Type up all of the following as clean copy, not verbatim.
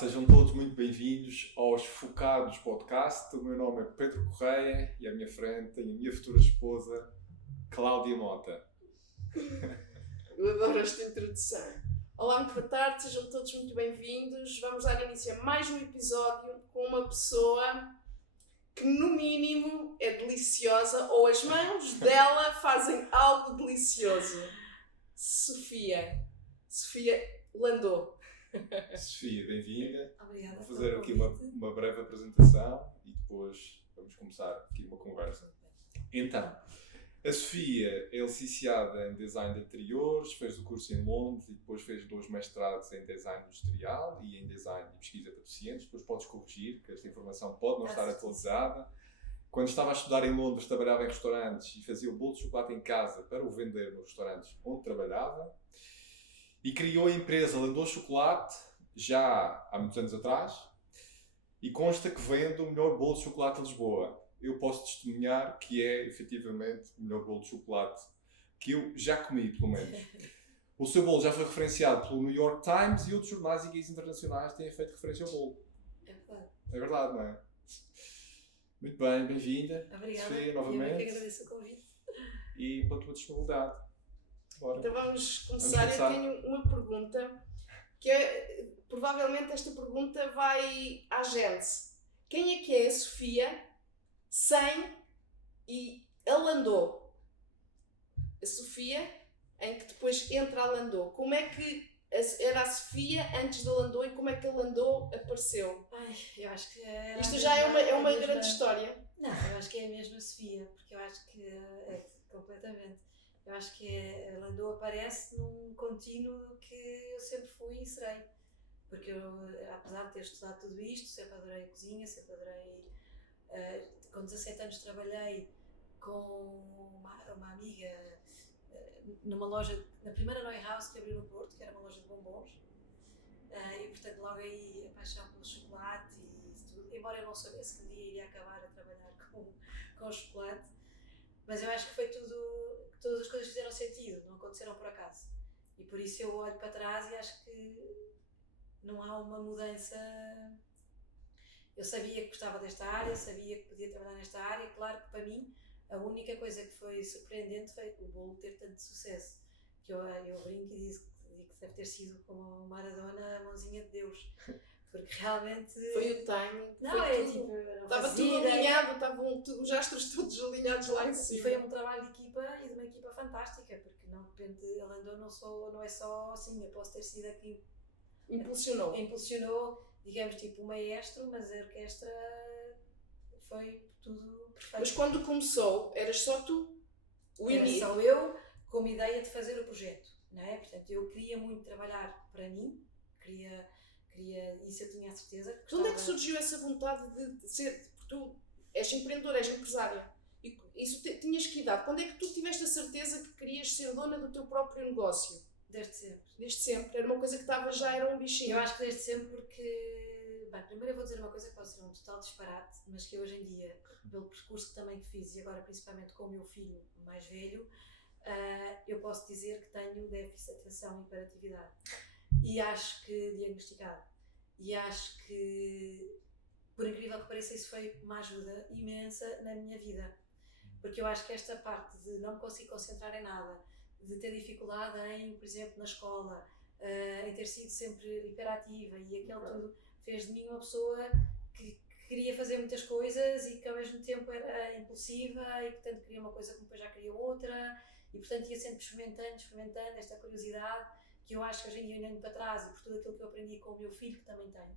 sejam todos muito bem-vindos aos Focados Podcast. O meu nome é Pedro Correia e à minha frente tenho a minha futura esposa, Cláudia Mota. Eu adoro esta introdução. Olá, muito boa tarde, sejam todos muito bem-vindos. Vamos dar início a mais um episódio com uma pessoa que, no mínimo, é deliciosa, ou as mãos dela fazem algo delicioso. Sofia Landau. Sofia, bem-vinda. Obrigada. Vou fazer aqui uma breve apresentação e depois vamos começar aqui uma conversa. Então, a Sofia é licenciada em Design de Interiores, fez o curso em Londres e depois fez 2 mestrados em Design Industrial e em Design e Pesquisa de Deficientes. Depois podes corrigir, que esta informação pode não estar atualizada. Quando estava a estudar em Londres, trabalhava em restaurantes e fazia o bolo de chocolate em casa para o vender nos restaurantes onde trabalhava. E criou a empresa Landau Chocolate, já há muitos anos atrás, e consta que vende o melhor bolo de chocolate de Lisboa. Eu posso testemunhar que é, efetivamente, o melhor bolo de chocolate que eu já comi, pelo menos. O seu bolo já foi referenciado pelo New York Times e outros jornais e guias internacionais têm feito referência ao bolo. É verdade. É verdade, não é? Muito bem, bem-vinda. Obrigada. Sofia, novamente. Eu é que agradeço o convite. E pela tua disponibilidade. Bora. Então vamos começar. Eu tenho uma pergunta, que é, provavelmente esta pergunta vai à gente. Quem é que é a Sofia sem e a Landau? A Sofia, em que depois entra a Landau. Como é que era a Sofia antes da Landau e como é que a Landau apareceu? Ai, eu acho que era Isto já é uma grande história. Não, eu acho que é a mesma Sofia, porque eu acho que é completamente. Eu acho que a Landau aparece num contínuo que eu sempre fui e serei. Porque eu, apesar de ter estudado tudo isto, sempre adorei a cozinha, sempre adorei... com 17 anos trabalhei com uma amiga numa loja, na primeira Neuhaus que abriu no Porto, que era uma loja de bombons. E portanto logo aí a paixão pelo chocolate e tudo. Embora eu não soubesse que um dia iria acabar a trabalhar com o chocolate. Mas eu acho que foi tudo, todas as coisas fizeram sentido, não aconteceram por acaso. E por isso eu olho para trás e acho que não há uma mudança. Eu sabia que gostava desta área, sabia que podia trabalhar nesta área. Claro que para mim a única coisa que foi surpreendente foi o bolo ter tanto sucesso. Que eu brinco e digo que deve ter sido como Maradona, a mãozinha de Deus. Porque realmente... Foi o timing. Não, é tipo... Estava tudo alinhado, estavam os astros todos alinhados lá em cima. E foi um trabalho de equipa e de uma equipa fantástica, porque não, de repente a Landau não é só assim, eu posso ter sido aqui... Impulsionou, digamos, tipo o maestro, mas a orquestra foi tudo perfeito. Mas quando começou, eras só tu? Era só eu, com uma ideia de fazer o projeto, não é? Portanto, eu queria muito trabalhar para mim, queria isso eu tinha a certeza. De onde é que surgiu essa vontade de ser, porque tu és empreendedora, és empresária, e isso tinhas que idade? Quando é que tu tiveste a certeza que querias ser dona do teu próprio negócio? Desde sempre. Desde sempre, era uma coisa que estava já, era um bichinho. Eu acho que desde sempre porque, bem, primeiro eu vou dizer uma coisa que pode ser um total disparate, mas que hoje em dia, pelo percurso também que fiz e agora principalmente com o meu filho mais velho, eu posso dizer que tenho déficit de atenção e hiperatividade. E acho que diagnosticado. E acho que, por incrível que pareça, isso foi uma ajuda imensa na minha vida. Porque eu acho que esta parte de não me conseguir concentrar em nada, de ter dificuldade em, por exemplo, na escola, em ter sido sempre hiperativa e aquele tudo, fez de mim uma pessoa que queria fazer muitas coisas e que ao mesmo tempo era impulsiva e portanto queria uma coisa como depois já queria outra e portanto ia sempre experimentando esta curiosidade que eu acho que hoje em dia olhando para trás e por tudo aquilo que eu aprendi com o meu filho que também tem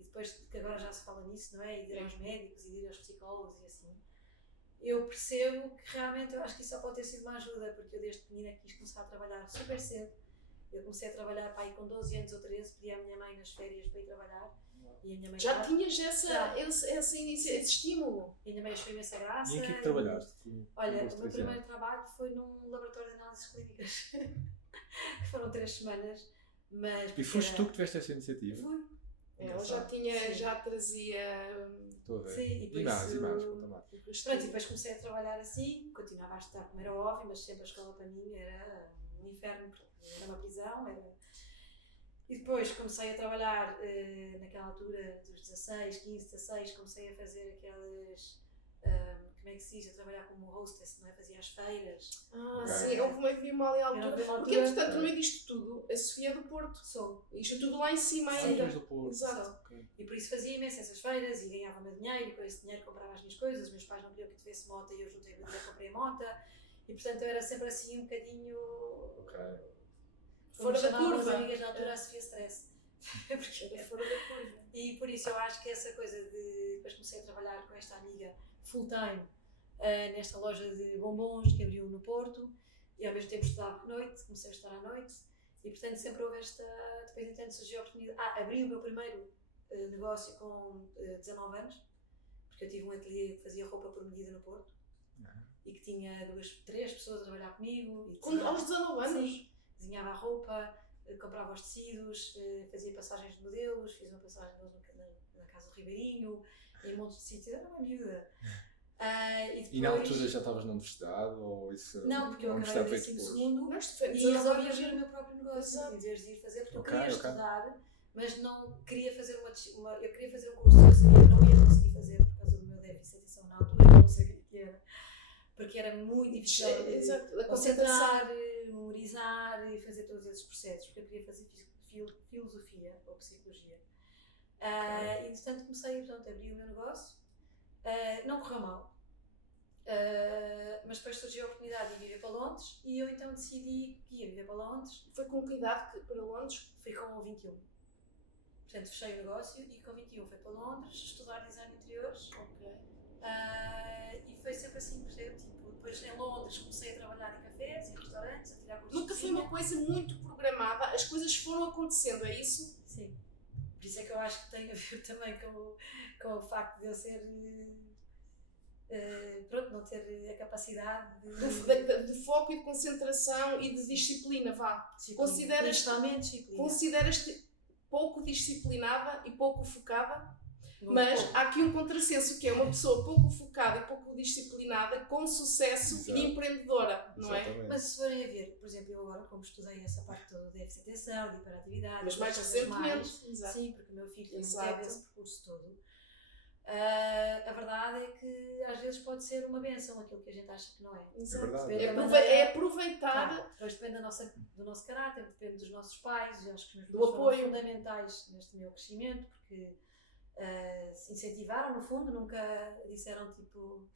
e depois que agora já se fala nisso, não é? E de ir aos médicos e de ir aos psicólogos e assim, eu percebo que realmente eu acho que isso só pode ter sido uma ajuda, porque eu desde pequenina quis começar a trabalhar super cedo. Eu comecei a trabalhar para aí com 12 anos ou 13, pedi à minha mãe nas férias para ir trabalhar. E a minha mãe já tinhas esse estímulo? E a minha mãe achou imensa graça. E em que é que trabalhaste? Olha, o meu primeiro trabalho foi num laboratório de análises clínicas. Foram 3 semanas. Mas e foste tu que tiveste essa iniciativa? Fui. Ela já trazia... Estou a ver. Sim, e por imagens, Pronto, e depois comecei a trabalhar assim, continuava a estudar como era óbvio, mas sempre a escola para mim era um inferno, porque era uma prisão, E depois comecei a trabalhar, naquela altura dos 16, 15, 16, comecei a fazer aquelas, como é que se diz, a trabalhar como hostess, não é? Fazia as feiras. Sim, houve uma ali à altura. Porque, portanto, no meio disto tudo, a Sofia é do Porto. Sou. Isto tudo lá em cima Sim. ainda. do Porto. Exato. Okay. E por isso fazia imenso essas feiras e ganhava o meu dinheiro, e com esse dinheiro comprava as minhas coisas. Os meus pais não queriam que eu tivesse moto e eu juntei o dinheiro e comprei a moto. E portanto eu era sempre assim um bocadinho... Fora da curva. As amigas na altura a Sofia Stress. Porque era fora da curva. E por isso eu acho que essa coisa de... Depois comecei a trabalhar com esta amiga full time nesta loja de bombons que abriu no Porto, e ao mesmo tempo estudava à noite, comecei a estudar à noite, e portanto sempre houve esta... Depois então surgiu a oportunidade... abri o meu primeiro negócio com 19 anos, porque eu tive um ateliê que fazia roupa por medida no Porto, e que tinha 3 pessoas a trabalhar comigo. E aos 19 anos? Sim, desenhava a roupa, comprava os tecidos, fazia passagens de modelos, fiz uma passagem na Casa do Ribeirinho, em montes de sítios, era uma miúda. E na altura já estavas na universidade? Ou isso, não, porque eu acabei o 12º e resolvi abrir o meu próprio negócio, em vez de ir fazer, porque eu queria estudar, mas não queria fazer eu queria fazer um curso que eu sabia que não ia conseguir fazer por causa do meu déficit de atenção na altura, eu não sabia o que era, porque era muito difícil concentrar, memorizar e fazer todos esses processos, porque eu queria fazer filosofia ou psicologia. E portanto comecei, portanto, a abrir o meu negócio, não correu mal. Mas depois surgiu a oportunidade de viver para Londres e eu então decidi que ia viver para Londres. Foi com que idade para Londres? Fui com 21. Portanto, fechei o negócio e com 21 fui para Londres estudar design de interiores. E foi sempre assim, percebe? Tipo, depois em Londres comecei a trabalhar em cafés e restaurantes, a tirar cursos. Nunca foi uma coisa muito programada, as coisas foram acontecendo, é isso? Sim. Por isso é que eu acho que tem a ver também com o facto de eu ser... pronto, não ter a capacidade de foco e de concentração e de disciplina, vá. Consideras-te pouco disciplinada e pouco focada? Mas há aqui um contrassenso, que é uma pessoa pouco focada e pouco disciplinada, com sucesso e empreendedora, não é? Mas se forem a ver, por exemplo, eu agora, como estudei essa parte toda de déficit de atenção, de hiperatividade, mas mais recentemente, sim, porque o meu filho também teve esse percurso todo. A verdade é que às vezes pode ser uma benção aquilo que a gente acha que não é. Exato. É aproveitar. Claro, depois depende do nosso caráter, depende dos nossos pais. Eu acho que os meus do pais apoio foram fundamentais neste meu crescimento, porque se incentivaram, no fundo, nunca disseram tipo...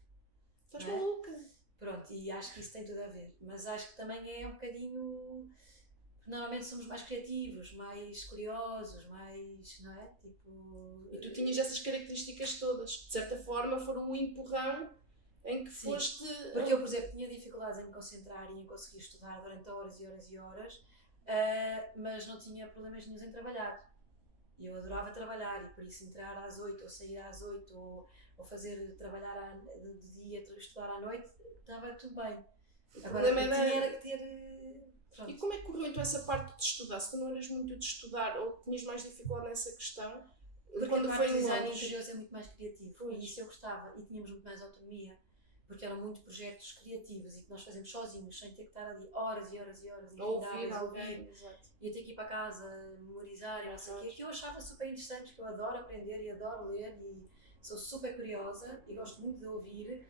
Estás maluca. Pronto, e acho que isso tem tudo a ver. Mas acho que também é um bocadinho... Normalmente somos mais criativos, mais curiosos, mais, não é? Tipo... E tu tinhas essas características todas. De certa forma foram um empurrão em que foste... Porque eu, por exemplo, tinha dificuldades em me concentrar e em conseguir estudar durante horas e horas e horas, mas não tinha problemas nenhums em trabalhar. E eu adorava trabalhar, e por isso entrar às 8 ou sair às 8 ou trabalhar de dia, estudar à noite, estava tudo bem. Agora, tinha que ter... Pronto. E como é que correu então essa parte de estudar? Se tu não eras muito de estudar ou tinhas mais dificuldade nessa questão? Porque quando a foi parte em de design Londres, interiores é muito mais criativo, e isso eu gostava, e tínhamos muito mais autonomia, porque eram muito projetos criativos e que nós fazemos sozinhos, sem ter que estar ali horas e horas e horas a ouvir alguém, e a ter que ir para casa, memorizar e não sei o quê, que eu achava super interessante, que eu adoro aprender e adoro ler e sou super curiosa e gosto muito de ouvir,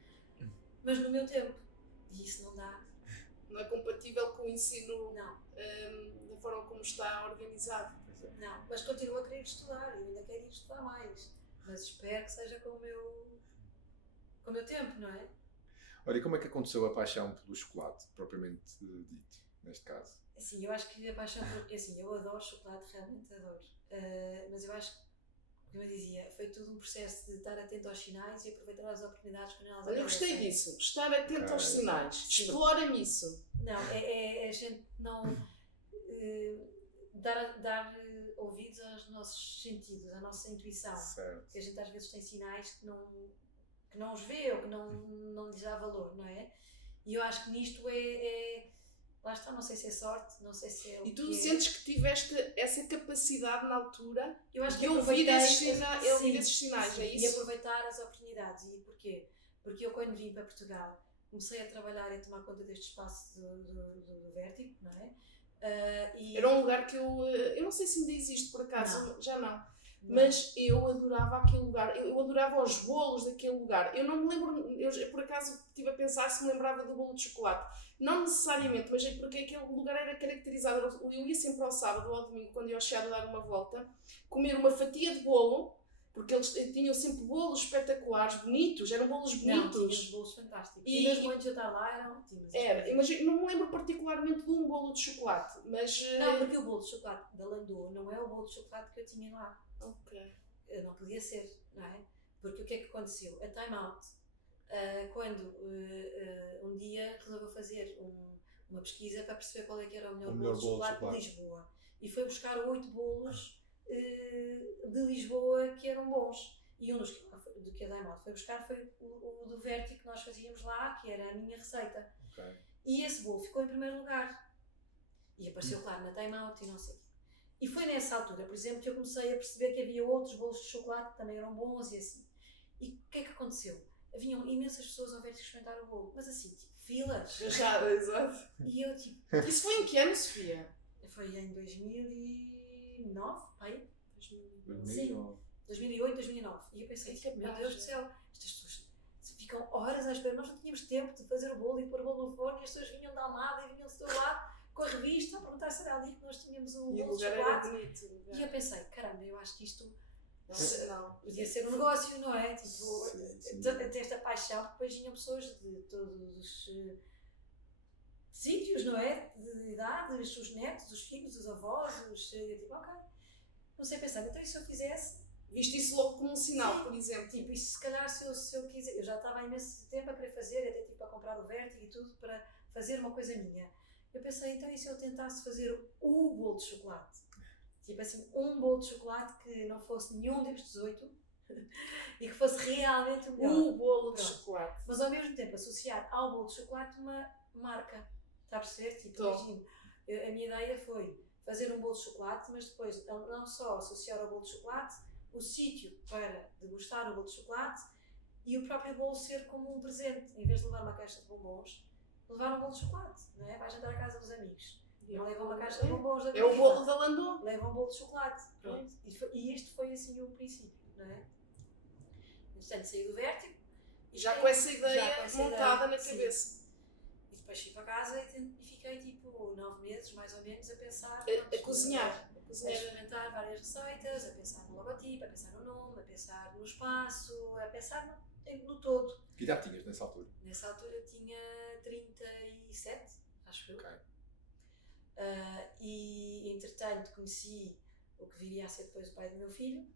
mas no meu tempo, e isso não dá. Não é compatível com o ensino da forma como está organizado. Não, mas continuo a querer estudar e ainda quero ir estudar mais, mas espero que seja com o meu tempo, não é? Olha, e como é que aconteceu a paixão pelo chocolate, propriamente dito, neste caso? Assim, eu acho que a paixão assim, eu adoro chocolate, realmente adoro, mas eu acho que, como eu dizia, foi tudo um processo de estar atento aos sinais e aproveitar as oportunidades que elas aparecem. Eu gostei disso, estar atento aos sinais. Explora-me isso. Não, é a gente não dar ouvidos aos nossos sentidos, à nossa intuição. Certo. Porque a gente às vezes tem sinais que não os vê ou que não lhes dá valor, não é? E eu acho que nisto lá está, não sei se é sorte, não sei se é o que. E tu sentes que tiveste essa capacidade na altura de ouvir esses sinais, sim, é isso? E aproveitar as oportunidades. E porquê? Porque eu, quando vim para Portugal, comecei a trabalhar e a tomar conta deste espaço do Vértigo, não é? Era um lugar que eu não sei se ainda existe por acaso, já não. Não. Mas eu adorava aquele lugar, eu adorava os bolos daquele lugar. Eu não me lembro, eu por acaso estive a pensar se me lembrava do bolo de chocolate. Não necessariamente, mas é porque aquele lugar era caracterizado. Eu ia sempre ao sábado ou ao domingo, quando eu ia a dar uma volta, comer uma fatia de bolo, porque eles tinham sempre bolos espetaculares, bonitos, eram bolos bonitos. Não, tínhamos bolos fantásticos. E mesmo antes de eu estar lá eram ótimos. Mas não me lembro particularmente de um bolo de chocolate, mas... Não, porque o bolo de chocolate da Landau não é o bolo de chocolate que eu tinha lá. Ok. Não podia ser, não é? Porque o que é que aconteceu? A Time Out, quando um dia resolveu fazer uma pesquisa para perceber qual é que era o melhor bolo de chocolate de Lisboa. E foi buscar 8 bolos de Lisboa que eram bons. E um dos que a Time Out foi buscar foi o do Verti que nós fazíamos lá, que era a minha receita. Okay. E esse bolo ficou em primeiro lugar. E apareceu, claro, na Time Out e não sei o quê. E foi nessa altura, por exemplo, que eu comecei a perceber que havia outros bolos de chocolate que também eram bons e assim. E o que é que aconteceu? Haviam imensas pessoas ao ver de experimentar o bolo, mas assim, tipo, filas. Já, exato. E eu, tipo... Isso foi em que ano, Sofia? Foi em 2009, aí? 2009. Sim, 2008, 2009. E eu pensei, tipo, meu Deus do céu, estas pessoas ficam horas à espera. Nós não tínhamos tempo de fazer o bolo e de pôr o bolo no forno e as pessoas vinham de Almada e vinham-se do lado com a revista a perguntar se era ali que nós tínhamos o bolo de chocolate. E eu pensei, caramba, eu acho que isto podia ser um negócio, não é? Tipo, até esta paixão, porque depois vinham pessoas de todos os sítios, não é? De idades, os netos, os filhos, os avós, tipo, ok. Não sei pensar, então e se eu fizesse? Viste isso logo como um sinal, sim, por exemplo. Tipo, e se calhar se eu quiser, eu já estava há imenso tempo a querer fazer, até tipo a comprar o Vertigo e tudo, para fazer uma coisa minha. Eu pensei, então e se eu tentasse fazer o bolo de chocolate? Tipo assim, um bolo de chocolate que não fosse nenhum destes 8 e que fosse realmente o melhor. O bolo de chocolate. Mas ao mesmo tempo associar ao bolo de chocolate uma marca. Está a perceber? Tipo, imagino, a minha ideia foi fazer um bolo de chocolate, mas depois não só associar ao bolo de chocolate, o sítio para degustar o bolo de chocolate e o próprio bolo ser como um presente. Em vez de levar uma caixa de bombons, levar um bolo de chocolate, não é? Vais jantar à casa dos amigos. Não levam uma caixa de bombons da É o bolo da Landau. Levam um bolo de chocolate. Pronto. E este foi assim o princípio, não é? Portanto, saí do Vertigo. Já com essa ideia montada na cabeça. Sim. E depois fui para casa e fiquei tipo 9 meses, mais ou menos, a pensar. A cozinhar. A experimentar várias receitas, a pensar no logotipo, a pensar no nome, a pensar no espaço, a pensar no todo. Que idade tinhas nessa altura? Nessa altura tinha 37, acho eu. Okay. E entretanto conheci o que viria a ser depois o pai do meu filho,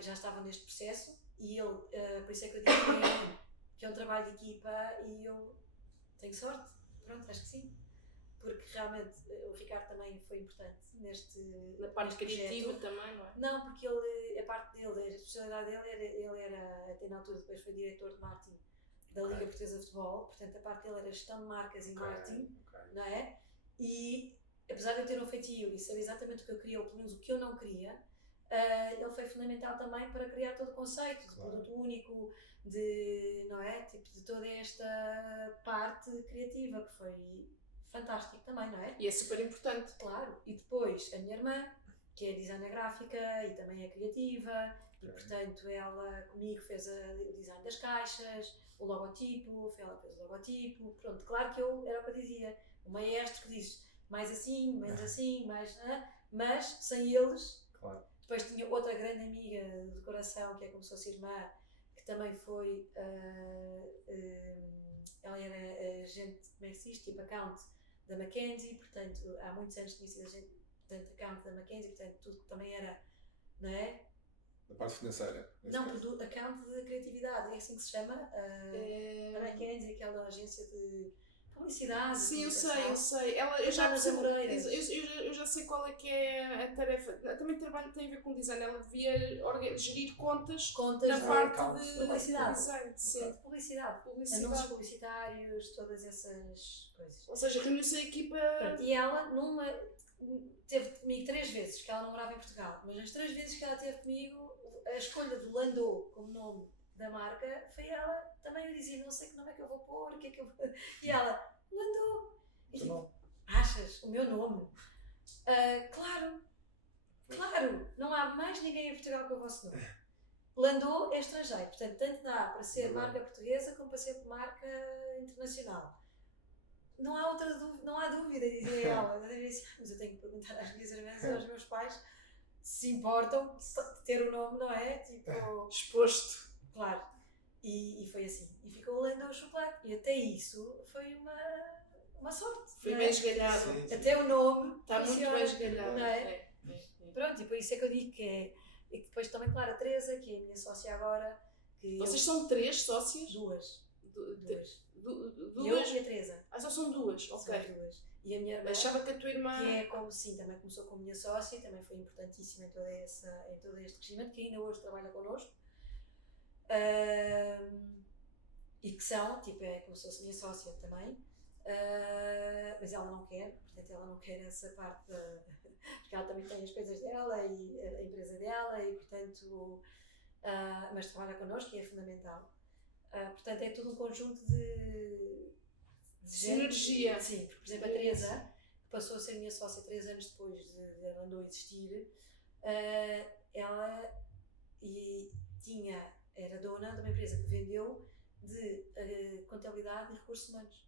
já estava neste processo e ele, por isso é que eu digo que é um trabalho de equipa e eu tenho sorte, pronto, acho que sim, porque realmente o Ricardo também foi importante na parte criativa também, não é? Não, porque ele, a parte dele, a especialidade dele ele era, até na altura depois foi diretor de marketing da Liga Portuguesa de Futebol, portanto a parte dele era gestão de marcas e marketing, não é? E apesar de eu ter um feitio e saber exatamente o que eu queria ou pelo menos o que eu não queria, ele foi fundamental também para criar todo o conceito de produto único, não é? Tipo, de toda esta parte criativa que foi fantástico também, não é? E é super importante. Claro. E depois a minha irmã, que é designer gráfica e também é criativa, e portanto ela comigo fez o design das caixas, o logotipo, ela fez o logotipo, pronto, claro que eu era o que eu dizia, o maestro que diz mais assim, menos assim, mais, mas sem eles. Claro. Depois tinha outra grande amiga de coração, que é como se fosse irmã, que também foi, ela era agente, como é que se diz, tipo account da Mackenzie, portanto há muitos anos tinha sido agente, portanto, account da Mackenzie, portanto tudo que também era, não é? Da parte financeira? Não, produto, account de criatividade, é assim que se chama, a Mackenzie, aquela agência de publicidade. Sim, eu sei. Eu já sei qual é que é a tarefa. Também trabalho tem a ver com design. Ela devia gerir contas na parte de publicidade. Design. Sim. Publicidade. Anúncios publicitários, todas essas coisas. Ou seja, reuniu-se a equipa. E ela teve comigo 3 vezes, que ela não morava em Portugal, mas as 3 vezes que ela teve comigo, a escolha do Landau como nome da marca foi ela. Também eu dizia, não sei que nome é que eu vou pôr, o que é que eu vou... E ela, Landau! E tipo, achas o meu nome? Claro, não há mais ninguém em Portugal com o vosso nome. Landau é estrangeiro, portanto, tanto dá para ser marca portuguesa como para ser marca internacional. Não há dúvida, dizia ela. Eu dizia assim, mas eu tenho que perguntar às minhas irmãs e aos meus pais se importam de ter o nome, não é? Tipo, exposto. Claro. E foi assim. E ficou Landau o chocolate. E até isso foi uma sorte. Foi bem esgalhado. Até o nome está muito bem esgalhado. Não é? Pronto, e por isso é que eu digo que é. E depois também, claro, a Teresa, que é a minha sócia agora. Vocês são 3 sócias? Duas. Duas? Eu e a Teresa. Só são 2, ok. São 2. E a minha irmã. Achava que a tua irmã. Que é como sim, também começou como minha sócia, também foi importantíssima em todo este crescimento, que ainda hoje trabalha connosco. E que são, tipo, é como se fosse minha sócia também. Mas ela não quer, portanto, ela não quer essa parte porque ela também tem as coisas dela e a empresa dela e, portanto, mas trabalha connosco e é fundamental. Portanto, é tudo um conjunto de sinergia. Sim, porque, por exemplo, a Teresa, que passou a ser minha sócia 3 anos depois de ela Landau existir, ela era dona de uma empresa que vendeu de contabilidade e recursos humanos.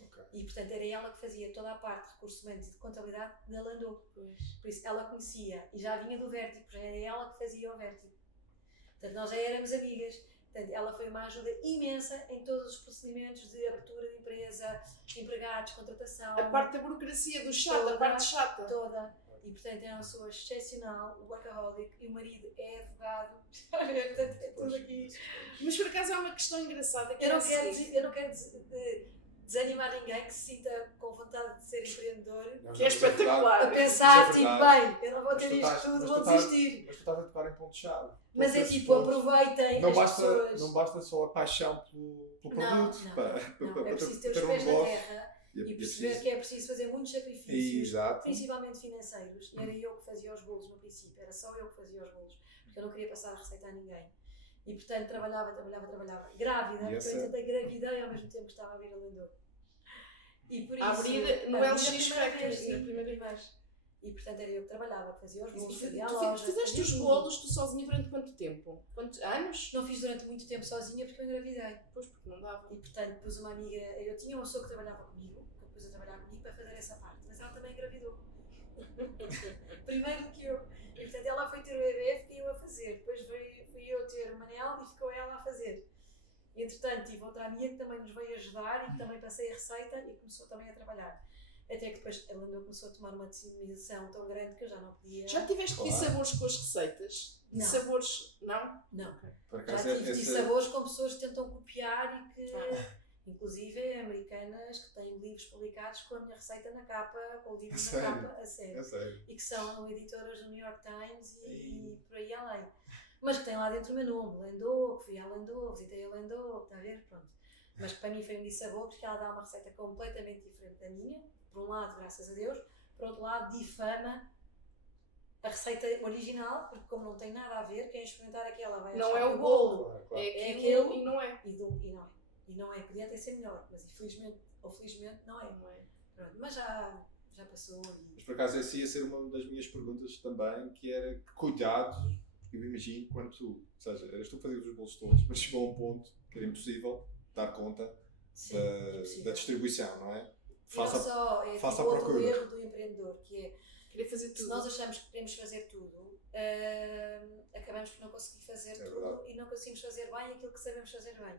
Okay. E, portanto, era ela que fazia toda a parte de recursos humanos e de contabilidade da Landau. Por isso, ela conhecia e já vinha do Vértigo, já era ela que fazia o Vértigo. Portanto, nós já éramos amigas. Portanto, ela foi uma ajuda imensa em todos os procedimentos de abertura de empresa, empregados, contratação. A parte da burocracia, do chato, a parte chata. Toda. E, portanto, é uma pessoa excepcional, workaholic, e o marido é advogado. Portanto, é tudo aqui. Mas, por acaso, há uma questão engraçada que eu não quero desanimar ninguém que se sinta com vontade de ser empreendedor. Que é espetacular. A pensar, tipo, bem, eu não vou ter isto tudo, vou desistir. Mas tu estás a tocar em ponto-chave. Mas é tipo, aproveitem as pessoas. Não basta só a paixão pelo produto. Não, é preciso ter os pés na terra e perceber que é preciso fazer muitos sacrifícios, principalmente financeiros. E era eu que fazia os bolos no princípio, era só eu que fazia os bolos, porque eu não queria passar a receita a ninguém. E portanto trabalhava. Grávida, porque eu tentei gravidez e ao mesmo tempo estava a vir a Landau. E por isso. A abrir no LX Factory, na primeira vez. E portanto era eu que trabalhava, que fazia os bolos, fazia a tu loja. Fizeste os bolos tu sozinha durante quanto tempo? Quantos anos? Não fiz durante muito tempo sozinha porque eu engravidei. Pois, porque não dava. E portanto pus uma amiga, eu tinha uma pessoa que trabalhava comigo, que pus a trabalhar comigo para fazer essa parte, mas ela também engravidou. Primeiro que eu. E portanto ela foi ter o bebê, fiquei eu a fazer. Depois fui eu ter o Manel e ficou ela a fazer. E, entretanto tive outra amiga que também nos veio ajudar e que também passei a receita e começou também a trabalhar. Até que depois a Landau começou a tomar uma decisão tão grande que eu já não podia. Já tiveste dissabores com as receitas? Não. Dissabores, não? Não. Okay. Já tive dissabores com pessoas que tentam copiar e que, inclusive, americanas que têm livros publicados com a minha receita na capa, com o livro na capa, a sério. E que são editoras do New York Times e por aí além. Mas que têm lá dentro o meu nome, Landau, que fui à Landau, visitei a Landau, está a ver? Pronto. Mas que para mim foi um dissabor porque ela dá uma receita completamente diferente da minha. Por um lado, graças a Deus, por outro lado, difama a receita original, porque como não tem nada a ver, quem experimentar aquela vai achar não é que o bolo, claro. é aquilo e não é. E não é, podia até ser melhor, mas infelizmente ou felizmente não é. Pronto, mas já passou. Mas por acaso essa ia ser uma das minhas perguntas também, que era que cuidados, porque eu imagino quando tu, ou seja, eras tu que fazias os bolos todos, mas chegou a um ponto que era impossível dar conta da distribuição, não é? Faça a procura. O erro do empreendedor, que é querer fazer tudo. Se nós achamos que queremos fazer tudo, acabamos por não conseguir fazer tudo verdade. E não conseguimos fazer bem aquilo que sabemos fazer bem.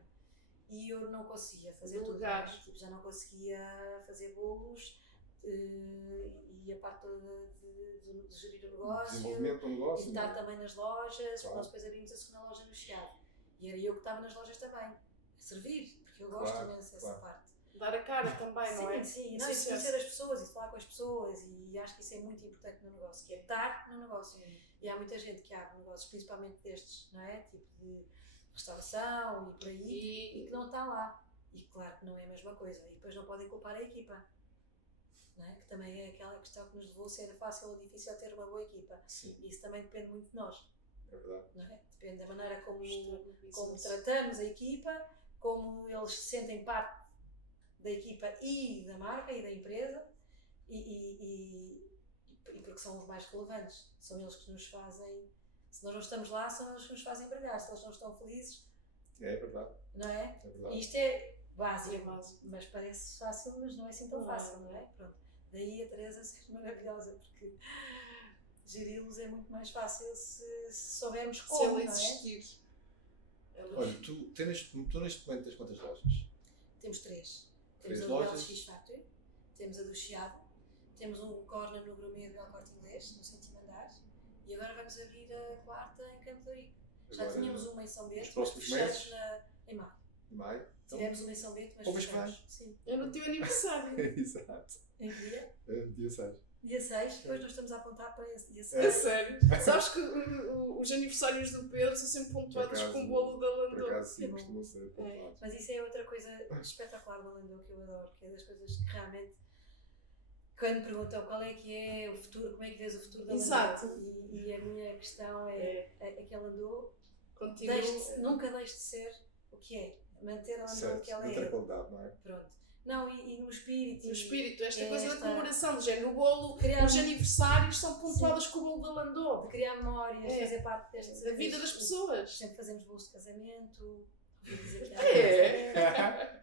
E eu não conseguia fazer tudo bem. Tipo, já não conseguia fazer bolos e a parte de gerir o negócio, desenvolvimento do negócio, e estar também nas lojas, porque nós depois abrimos a segunda loja no Chiado. E era eu que estava nas lojas também, a servir, porque eu gosto imenso dessa parte. Dar a cara também, não é? Sim, não, e conhecer as pessoas e falar com as pessoas, e acho que isso é muito importante no negócio, que é estar no negócio. E há muita gente que abre negócios, principalmente destes, não é? Tipo de restauração e por aí, e que não está lá. E claro que não é a mesma coisa, e depois não podem culpar a equipa, não é? Que também é aquela questão que nos levou a ser fácil ou difícil ter uma boa equipa. Sim. E isso também depende muito de nós. É verdade. Não é? Depende da maneira como tratamos a equipa, como eles se sentem parte da equipa e da marca e da empresa, e porque são os mais relevantes, são eles que nos fazem, se nós não estamos lá, são eles que nos fazem brilhar, se eles não estão felizes, É verdade. não é? É verdade. E isto é básico, É básico. mas parece fácil, mas não é assim tão fácil, não é? Pronto. Daí a Teresa ser maravilhosa, porque geri-los é muito mais fácil se soubermos Se como, ele não é? existir. Olha, tu neste momento tens quantas lojas? Temos 3. Três Temos a do lojas? LX Factory, temos a do Chiado, temos um corner no Gourmet do El Corte Inglês, no 7º andar, e agora vamos abrir a 4ª em Campo de Ourique. Já Agora, tínhamos uma em São Bento, mas próximos fechamos meses? em maio. Em maio? Então, Tivemos uma em São Bento, mas Ou mês que fechamos. Sim. Eu no teu aniversário. Exato. Em que dia? Dia 6. Dia 6, depois nós estamos a apontar para esse dia A 6. sério. Sabes que os aniversários do Pedro são sempre pontuados Por acaso, com o bolo da Por Landau. acaso sim, É bom. costumam ser pontuados. Mas isso é outra coisa espetacular do Landau que eu adoro, que é das coisas que realmente, quando me perguntam qual é que é o futuro, como é que vês o futuro da Exato. Landau, e a minha questão é que a Landau Continua. nunca deixe de ser o que é, manter a Landau o Certo, que ela de outra é. qualidade, não é? Pronto. Não, e no espírito. No espírito, esta é coisa da esta- comemoração, do género, o bolo, Criar, os aniversários são pontuados com o bolo da Landau. de criar memórias, É. fazer parte desta Da vida das pessoas. Sempre fazemos bolos de casamento. ouvi dizer que há É. casamento.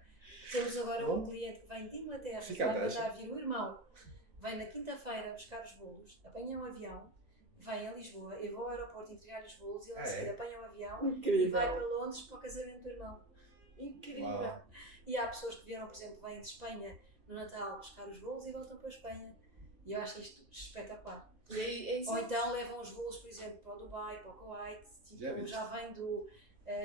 Temos agora Bom. um cliente que vem de Inglaterra, que Fica a vai deixa. mandar vir o irmão, vem na quinta-feira buscar os bolos, apanha um avião, vem a Lisboa, eu vou ao aeroporto entregar os bolos e ele a seguir apanha um avião e vai para Londres para o casamento do irmão. Incrível. Uau. E há pessoas que vieram, por exemplo, vêm de Espanha no Natal buscar os bolos e voltam para a Espanha. E eu acho isto espetacular. E aí, é isso. Ou então levam os bolos, por exemplo, para o Dubai, para o Kuwait, Já tipo, viste? já vem do.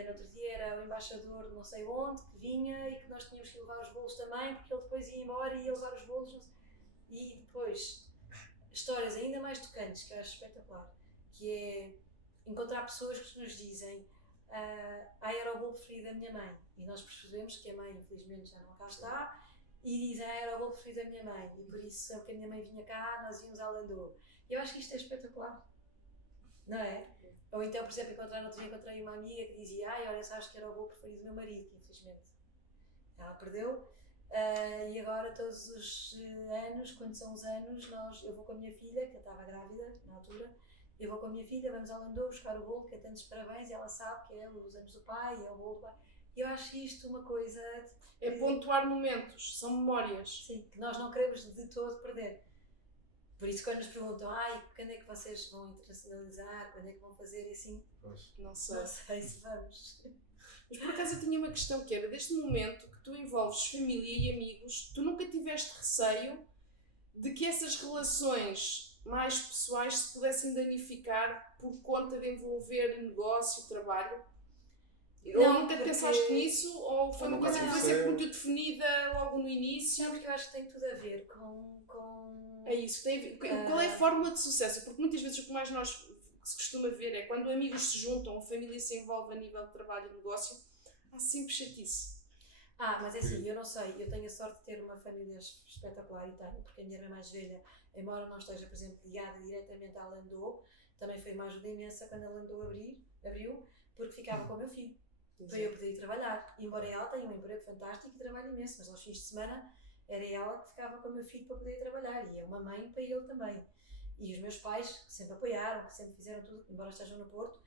No outro dia era o embaixador de não sei onde que vinha e que nós tínhamos que levar os bolos também, porque ele depois ia embora e ia levar os bolos. E depois, histórias ainda mais tocantes, que eu acho espetacular, que é encontrar pessoas que nos dizem era o bolo preferido da minha mãe. E nós percebemos que a mãe, infelizmente, já não cá está, e dizem era o bolo preferido da minha mãe. E por isso, sempre que a minha mãe vinha cá, nós íamos à Landau. Eu acho que isto é espetacular, não é? Ou então, por exemplo, no outro dia encontrei uma amiga que dizia olha, sabes que era o bolo preferido do meu marido, que infelizmente ela perdeu. E agora, todos os anos, quando são os anos, eu vou com a minha filha, que eu estava grávida na altura, eu vou com a minha filha, vamos ao Landau buscar o bolo, que é tantos parabéns, e ela sabe que é os anos do pai, é o bolo do pai. E eu acho isto uma coisa... É pontuar momentos, são memórias. Sim, que nós não queremos de todo perder. Por isso, quando nos perguntam, quando é que vocês vão internacionalizar, quando é que vão fazer, e assim, Pois. Não sei. não sei se vamos. Mas por acaso eu tinha uma questão que era, desde o momento que tu envolves família e amigos, tu nunca tiveste receio de que essas relações mais pessoais se pudessem danificar por conta de envolver negócio, trabalho? Ou Não, nunca porque- pensaste nisso? Ou foi uma Nunca coisa que foi comecei. sempre muito definida logo no início? Não, porque eu acho que tem tudo a ver com... É isso. Tem a ver- Qual é a fórmula de sucesso? Porque muitas vezes o que mais nós se costuma ver é quando amigos se juntam, a família se envolve a nível de trabalho e negócio, há sempre chatice. Mas é assim, eu não sei, eu tenho a sorte de ter uma família espetacular e tenho, porque a minha irmã mais velha, embora não esteja, por exemplo, ligada diretamente à Landau, também foi uma ajuda imensa quando a Landau abriu, porque ficava com o meu filho, para eu poder ir trabalhar. Embora ela tenha um emprego fantástico e trabalhe imenso, mas aos fins de semana era ela que ficava com o meu filho para poder ir trabalhar, e é uma mãe para ele também. E os meus pais, que sempre apoiaram, que sempre fizeram tudo, embora estejam no Porto.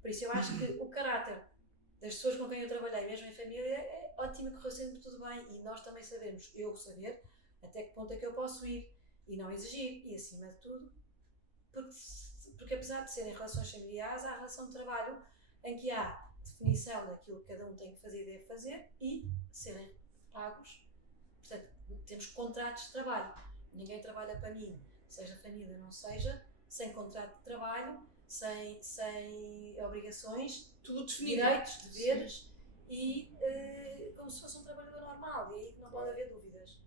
Por isso eu acho que o caráter das pessoas com quem eu trabalhei, mesmo em família, é ótimo, correu sempre tudo bem. E nós também sabemos, eu saber, até que ponto é que eu posso ir e não exigir. E acima de tudo, porque apesar de serem relações familiares, há a relação de trabalho em que há definição daquilo que cada um tem que fazer e deve fazer e serem pagos. Portanto, temos contratos de trabalho. Ninguém trabalha para mim, seja família, não seja, sem contrato de trabalho, sem obrigações, Tudo definido. direitos, deveres e como se fosse um trabalhador normal. E aí não pode haver dúvidas,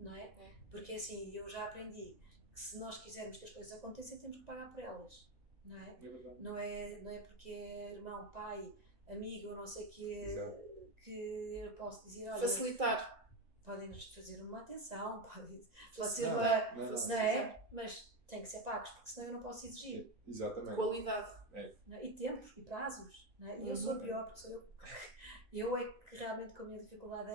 não é? Porque assim, eu já aprendi que se nós quisermos que as coisas aconteçam, temos que pagar por elas, não é? É verdade. Não é porque é irmão, pai, amigo, não sei o que, Exato. que eu posso dizer, olha, Facilitar. podem-nos fazer uma atenção, pode ser Facilitar. uma, Não. não é? Mas tem que ser pagos, porque senão eu não posso exigir. Exatamente. Qualidade. Não é? E tempos e prazos. Não é? E eu sou a pior, porque sou eu. Eu é que realmente com a minha dificuldade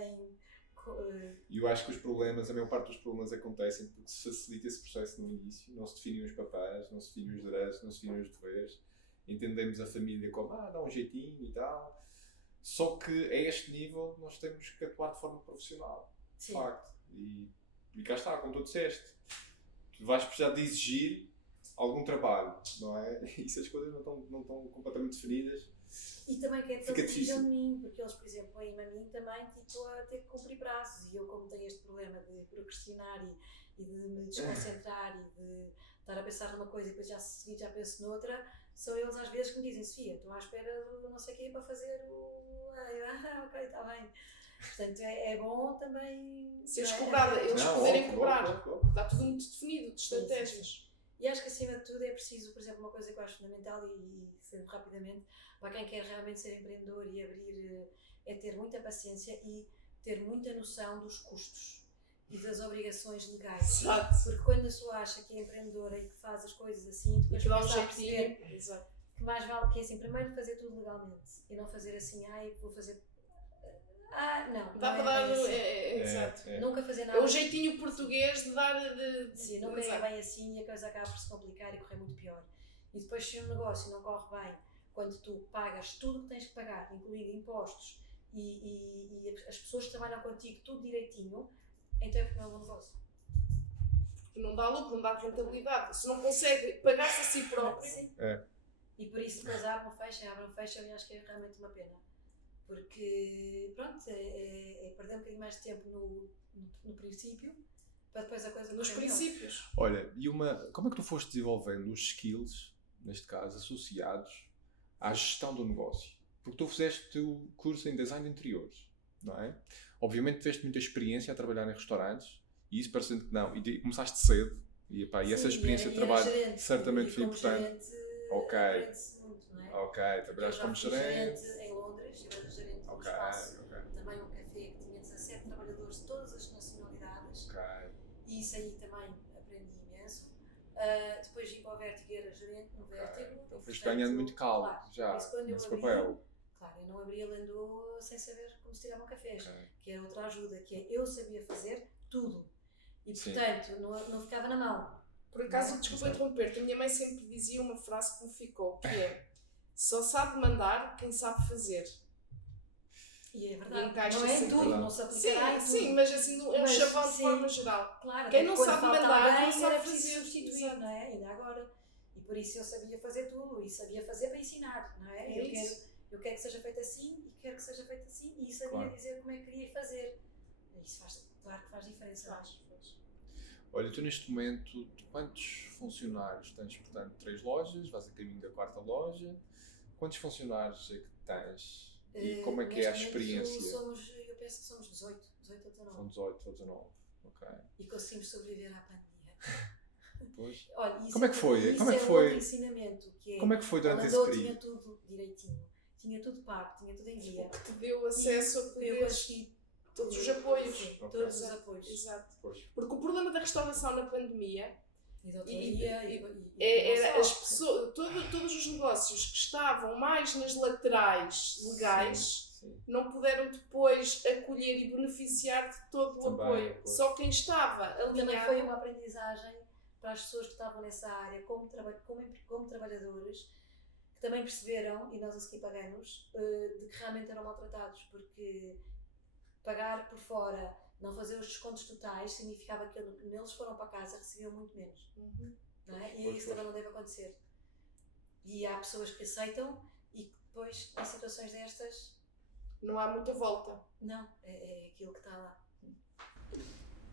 E eu acho que a maior parte dos problemas acontecem porque se facilita esse processo no início, não se definem os papéis, não se definem os direitos, não se definem os deveres, entendemos a família como, dá um jeitinho e tal, só que a este nível nós temos que atuar de forma profissional, de facto, e cá está, como tu disseste, tu vais precisar de exigir algum trabalho, não é? E se as coisas não estão completamente definidas, e também que é que fica eles precisam difícil. de mim, porque eles, por exemplo, põem-me a mim também tipo, a ter que cumprir prazos. E eu, como tenho este problema de procrastinar e de me desconcentrar e de estar a pensar numa coisa e depois já penso noutra, são eles às vezes que me dizem: Sofia, estou à espera do não sei o quê para fazer o. Ok, está bem. Portanto, é bom também. Seres cobrada, eles poderem cobrar. Está tudo muito definido, de estratégias. E acho que acima de tudo é preciso, por exemplo, uma coisa que eu acho fundamental e sendo rapidamente, para quem quer realmente ser empreendedor e abrir, é ter muita paciência e ter muita noção dos custos e das obrigações legais. Exato. Porque quando a pessoa acha que é empreendedora e que faz as coisas assim, depois que dá um começa a jeitinho. perceber Exato. que mais vale que é assim, primeiro fazer tudo legalmente e não fazer assim, vou fazer. Não. Dá não para é dar. bem assim. Exato. Nunca fazer nada. É o jeitinho português de dar. Sim, nunca é bem assim e a coisa acaba por se complicar e correr muito pior. E depois, se um negócio não corre bem, quando tu pagas tudo o que tens que pagar, incluindo impostos e as pessoas que trabalham contigo, tudo direitinho, então é porque não é um bom negócio. Porque não dá lucro, não dá rentabilidade. Se não consegue pagar-se a si próprio. Sim. É. E por isso depois abrem, fecham e acho que é realmente uma pena. Porque, pronto, é perder um bocadinho mais de tempo no princípio, para depois a coisa Nos correr melhor. princípios. Olha, como é que tu foste desenvolvendo os skills, neste caso, associados à gestão do negócio? Porque tu fizeste o curso em design de interiores, não é? Obviamente tiveste muita experiência a trabalhar em restaurantes, e isso parecendo que não, e começaste cedo, e essa experiência de trabalho gerente, certamente foi como importante. gerente, Ok. aprende-se muito, não é? Ok, trabalhaste como Eu já fui gerente. em Londres, eu era gerente de um Ok, espaço, ok. também um café que tinha 17 trabalhadores de todas as nacionalidades, Ok. e isso aí também aprendi imenso. Depois vim para o Vértigo e era gerente no Vértigo. Então foste ganhando muito calmo, claro, já, por isso quando eu nesse abri, papel. Claro, eu não abria Lendo sem saber como se tiravam cafés, Ok. que era outra ajuda, que é eu sabia fazer tudo. E Sim. portanto, não ficava na mão. Por acaso, desculpa interromper-te, a minha mãe sempre dizia uma frase que me ficou, que é: só sabe mandar quem sabe fazer. E é E verdade, encaixa não é sempre. tudo, não se aplicará em tudo. Sim, mas assim é um Mas, chavão de sim. forma geral. Claro, Quem até não quando sabe falta mandar, alguém, não sabe era preciso fazer. substituir, Exato. não é? Ainda agora. E por isso eu sabia fazer tudo e sabia fazer para ensinar, não é? É isso. Eu quero que seja feito assim e quero que seja feito assim e sabia Claro. dizer como é que queria fazer. Isso claro que faz diferença. Faz. Olha, tu neste momento, quantos funcionários tens? Portanto, 3 lojas, vais a caminho da 4ª loja. Quantos funcionários é que tens? E como é que é a Neste experiência? momento eu penso que somos 18 ou 19. São 18 ou 19. Ok. E conseguimos sobreviver à pandemia. Pois. Olha, isso Como é que foi? Isso Como é que um foi? outro ensinamento, que é, Como é que foi durante esse Landou período? tinha tudo direitinho, tinha tudo pago, tinha tudo em dia. Que te deu acesso a Eu poderes, consegui todos os apoios. Sim, Ok. todos os Exato. apoios. Exato. Pois. Porque o problema da restauração na pandemia E da autoria e era não as só. pessoas, todos os negócios que estavam mais nas laterais legais Sim. não puderam depois acolher e beneficiar de todo o Também, apoio. pois. Só quem estava Também alinhado. foi uma aprendizagem para as pessoas que estavam nessa área como trabalhadores, que também perceberam, e nós a seguir pagamos, de que realmente eram maltratados, porque pagar por fora, não fazer os descontos totais, significava que quando eles foram para casa recebiam muito menos. Uhum. Não é? E Pois, isso pois. também não deve acontecer. E há pessoas que aceitam e que depois, em situações destas, Não há muita volta. não, é aquilo que está lá.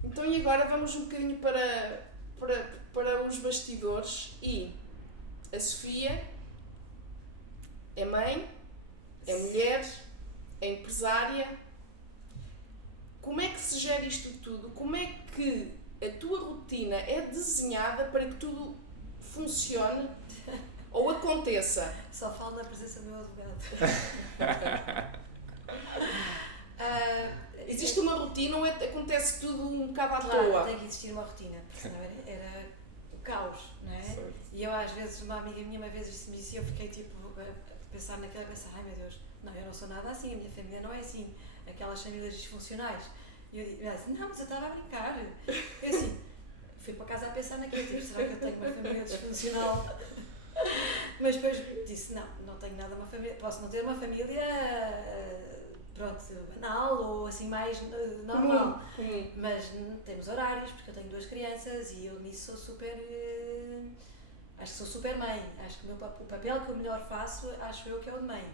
Então e agora vamos um bocadinho para os bastidores e a Sofia é mãe, é mulher, é empresária. Como é que se gera isto tudo? Como é que a tua rotina é desenhada para que tudo funcione ou aconteça? Só falo na presença do meu advogado. Existe uma rotina ou acontece tudo um bocado à Claro, toa? tem que existir uma rotina, porque senão era o caos, não é? Certo. E eu às vezes, uma amiga minha uma vez disse-me isso e eu fiquei tipo a pensar naquela, ai meu Deus, não, eu não sou nada assim, a minha família não é assim, aquelas famílias disfuncionais. E eu disse, não, mas eu estava a brincar. Eu assim, fui para casa a pensar naquilo, tipo, será que eu tenho uma família disfuncional? Mas depois disse, não tenho nada uma família, posso não ter uma família, pronto, banal ou assim mais normal, mas temos horários, porque eu tenho 2 crianças e eu nisso sou super, acho que sou super mãe, acho que o papel que eu melhor faço, acho eu que é o de mãe,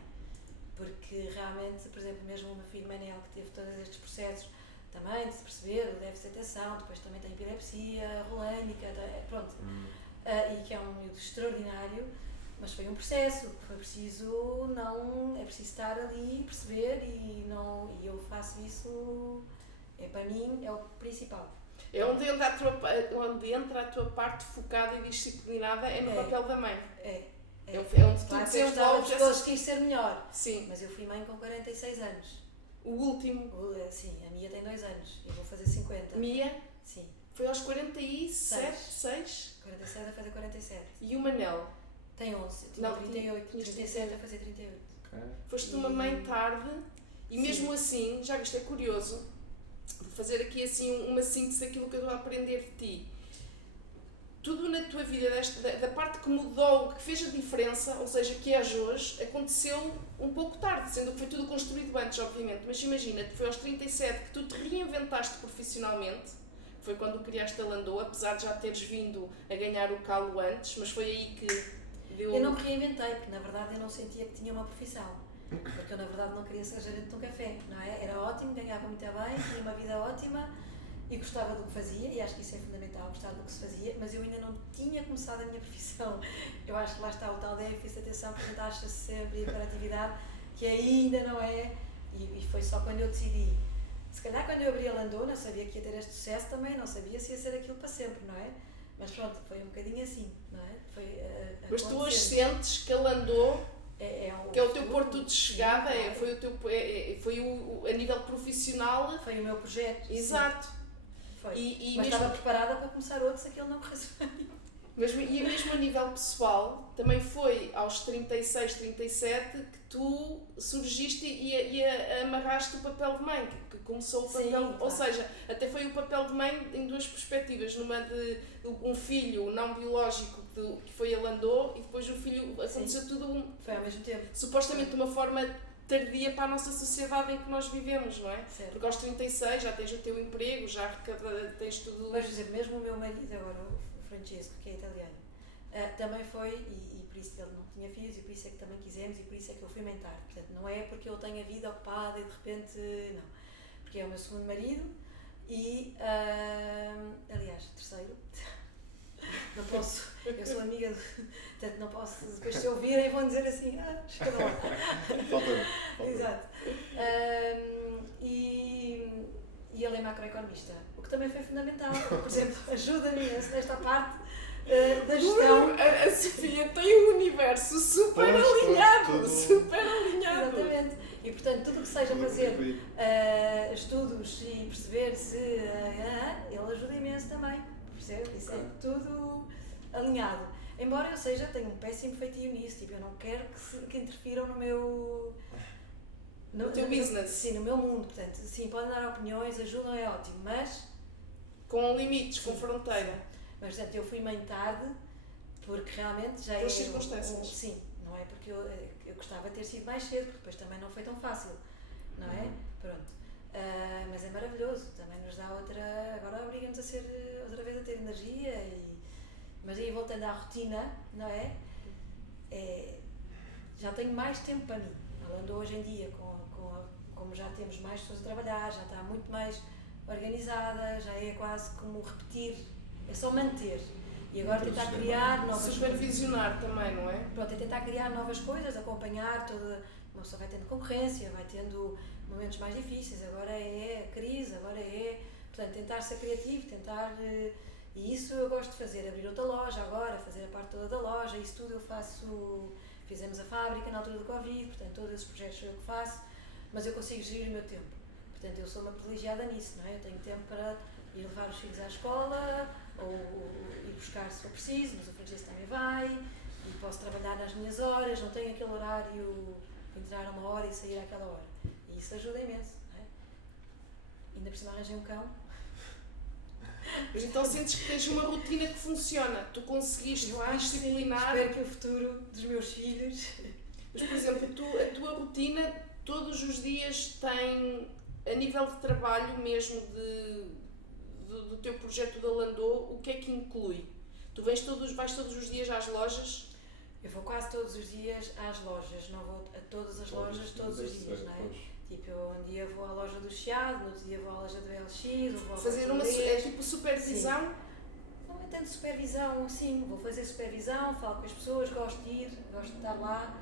porque realmente, por exemplo, mesmo o meu filho Manel, que teve todos estes processos, também de se perceber, o déficit de atenção, depois também tem epilepsia rolânica, pronto, e que é um miúdo extraordinário, mas foi um processo, foi preciso é preciso estar ali, perceber e eu faço isso, para mim é o principal. É onde entra a tua parte focada e disciplinada, é no papel da mãe. É onde tu claro, desenvolves eu consegui ser melhor. Sim. Mas eu fui mãe com 46 anos. O último? Sim, a Mia tem 2 anos, eu vou fazer 50. Mia? Sim. Foi aos 47? 6? 46 a fazer 47. E o Manel? Tem 11, eu tinha 38, 37 a fazer 38. Okay. Foste uma mãe tarde e mesmo assim, já viste, é curioso, vou fazer aqui assim uma síntese daquilo que eu estou a aprender de ti. Tudo na tua vida, da parte que mudou, que fez a diferença, ou seja, que és hoje, aconteceu um pouco tarde, sendo que foi tudo construído antes, obviamente. Mas imagina, foi aos 37 que tu te reinventaste profissionalmente, foi quando criaste a Landô, apesar de já teres vindo a ganhar o calo antes, mas foi aí que deu... Eu não me reinventei, porque na verdade eu não sentia que tinha uma profissão. Porque eu na verdade não queria ser gerente de um café, não é? Era ótimo, ganhava muito bem, tinha uma vida ótima e gostava do que fazia, e acho que isso é fundamental, gostar do que se fazia, mas eu ainda não tinha começado a minha profissão. Eu acho que lá está o tal déficit de atenção, que a gente acha sempre hiperatividade, que ainda não é, e foi só quando eu decidi. Se calhar quando eu abri a Landô, não sabia que ia ter este sucesso também, não sabia se ia ser aquilo para sempre, não é? Mas pronto, foi um bocadinho assim, não é? Mas tu hoje sentes que a Landô, que é o teu porto de chegada, foi a nível profissional... Foi o meu projeto. Exato. Foi. Mas estava preparada para começar outro se aquele não corresse bem. E mesmo a nível pessoal, também foi aos 36, 37 que tu surgiste e amarraste o papel de mãe, que começou o papel, sim, claro. Ou seja, até foi o papel de mãe em 2 perspectivas, numa de um filho não biológico que foi a Landô e depois o filho, aconteceu sim. Tudo foi ao mesmo tempo. Supostamente de uma forma tardia para a nossa sociedade em que nós vivemos, não é? Certo. Porque aos 36 já tens o teu emprego, já tens tudo... Mas, por exemplo, mesmo o meu marido agora, o Francesco, que é italiano, também foi, e por isso ele não tinha filhos, e por isso é que também quisemos, e por isso é que eu fui mentar. Portanto, não é porque eu tenho a vida ocupada e de repente, não. Porque é o meu segundo marido e, aliás, terceiro. Não posso, eu sou amiga, portanto não posso, depois se ouvirem vão dizer assim, chegou lá. Falta. Exato. E ele é macroeconomista, o que também foi fundamental, por exemplo, ajuda-me nesta parte da gestão. A Sofia tem um universo super alinhado. Exatamente. E portanto, tudo o que seja fazer estudos e perceber se ele ajuda imenso também. Percebe? Isso é tudo alinhado. Embora eu tenho um péssimo feitio nisso, tipo, eu não quero que interfiram no meu... No teu business. Sim, no meu mundo. Portanto, sim, podem dar opiniões, ajudam, é ótimo, mas... Com limites, com fronteira. Sim. Mas, portanto, eu fui mãe tarde, porque realmente já pelas circunstâncias. Sim, não é porque eu gostava de ter sido mais cedo, porque depois também não foi tão fácil, não é? Pronto. Mas é maravilhoso, também nos dá agora obriga-nos a ser outra vez a ter energia, mas aí voltando à rotina, não é? Já tenho mais tempo para mim, falando hoje em dia, como já temos mais pessoas a trabalhar, já está muito mais organizada, já é quase como repetir, é só manter. E agora tentar criar novas coisas. Supervisionar também, não é? Pronto, é tentar criar novas coisas, acompanhar uma pessoa vai tendo concorrência, vai tendo momentos mais difíceis, agora é crise, portanto, tentar ser criativo, e isso eu gosto de fazer, abrir outra loja agora, fazer a parte toda da loja, isso tudo eu faço, fizemos a fábrica na altura do Covid, portanto, todos esses projetos sou eu que faço, mas eu consigo gerir o meu tempo, portanto, eu sou uma privilegiada nisso, não é? Eu tenho tempo para ir levar os filhos à escola, ou ir buscar se for preciso, mas o Francesco também vai, e posso trabalhar nas minhas horas, não tenho aquele horário, entrar a uma hora e sair àquela hora. E isso ajuda imenso, não é? ainda por cima arranjei um cão. Mas então sentes que tens uma rotina que funciona, tu conseguiste disciplinar. Espero que o futuro dos meus filhos... Mas, por exemplo, a tua rotina todos os dias tem, a nível de trabalho mesmo do teu projeto da Landau, o que é que inclui? Tu vais todos os dias às lojas? Eu vou quase todos os dias às lojas, não vou a todas as lojas todos os dias, não é? Tipo, um dia vou à loja do Chiado, no outro dia vou à loja do LX, ou vou ao fazer uma tipo supervisão? Sim. Não é tanto supervisão, sim, vou fazer supervisão, falo com as pessoas, gosto de ir, gosto de estar lá,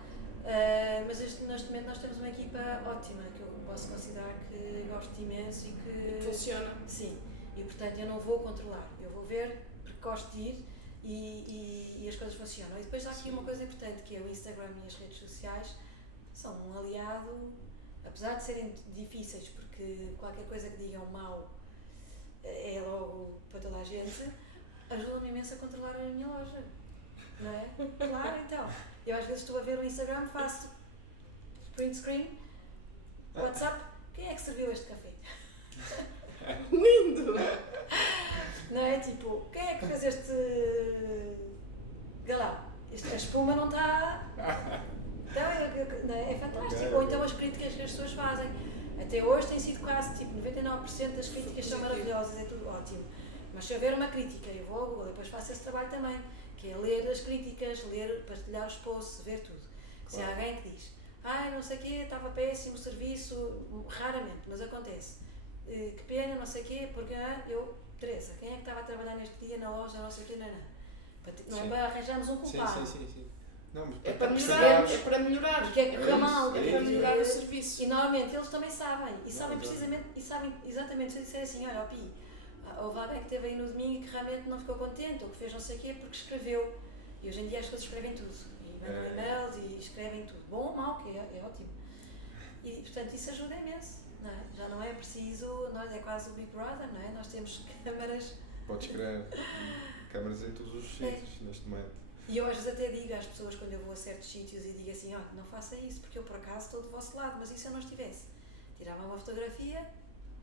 mas neste momento nós temos uma equipa ótima, que eu posso considerar que gosto imenso e que... Funciona. Sim, e portanto eu não vou controlar, eu vou ver porque gosto de ir e as coisas funcionam. E depois há aqui uma coisa importante, que é o Instagram e as redes sociais são um aliado, apesar de serem difíceis, porque qualquer coisa que digam mal é logo para toda a gente, ajuda-me imenso a controlar a minha loja, não é? Claro, então. Eu às vezes estou a ver o Instagram, faço print screen, WhatsApp, quem é que serviu este café? Lindo! Não é? Tipo, quem é que fez este galão? A espuma não está... Então, não é? É fantástico. Ou então as críticas que as pessoas fazem. Até hoje tem sido quase tipo 99% das críticas são maravilhosas, é tudo ótimo. Mas se houver uma crítica, eu vou ao Google, depois faço esse trabalho também, que é ler as críticas, ler, partilhar os posts, ver tudo. Claro. Se há alguém que diz, não sei o quê, estava péssimo o serviço, raramente, mas acontece. Que pena, não sei o quê, porque Teresa, quem é que estava a trabalhar neste dia na loja, não sei o quê, não é para arranjarmos um culpado. Sim. Não, mas é para melhorar. Porque é que correu mal. É para melhorar o serviço. E normalmente eles também sabem. E sabem precisamente, e sabem exatamente, se eu disser assim, olha, Pi, houve alguém que esteve aí no domingo e que realmente não ficou contente, ou que fez não sei o quê, porque escreveu. E hoje em dia as pessoas escrevem tudo. E mandam e-mails e escrevem tudo. Bom ou mau, que é ótimo. E, portanto, isso ajuda imenso. Não é? Já não é preciso, nós é quase o Big Brother, não é? Nós temos câmaras. Podes crer. Câmaras em todos os sítios neste momento. E eu às vezes até digo às pessoas quando eu vou a certos sítios e digo assim, não faça isso porque eu por acaso estou do vosso lado, mas e se eu não estivesse? Tirava uma fotografia,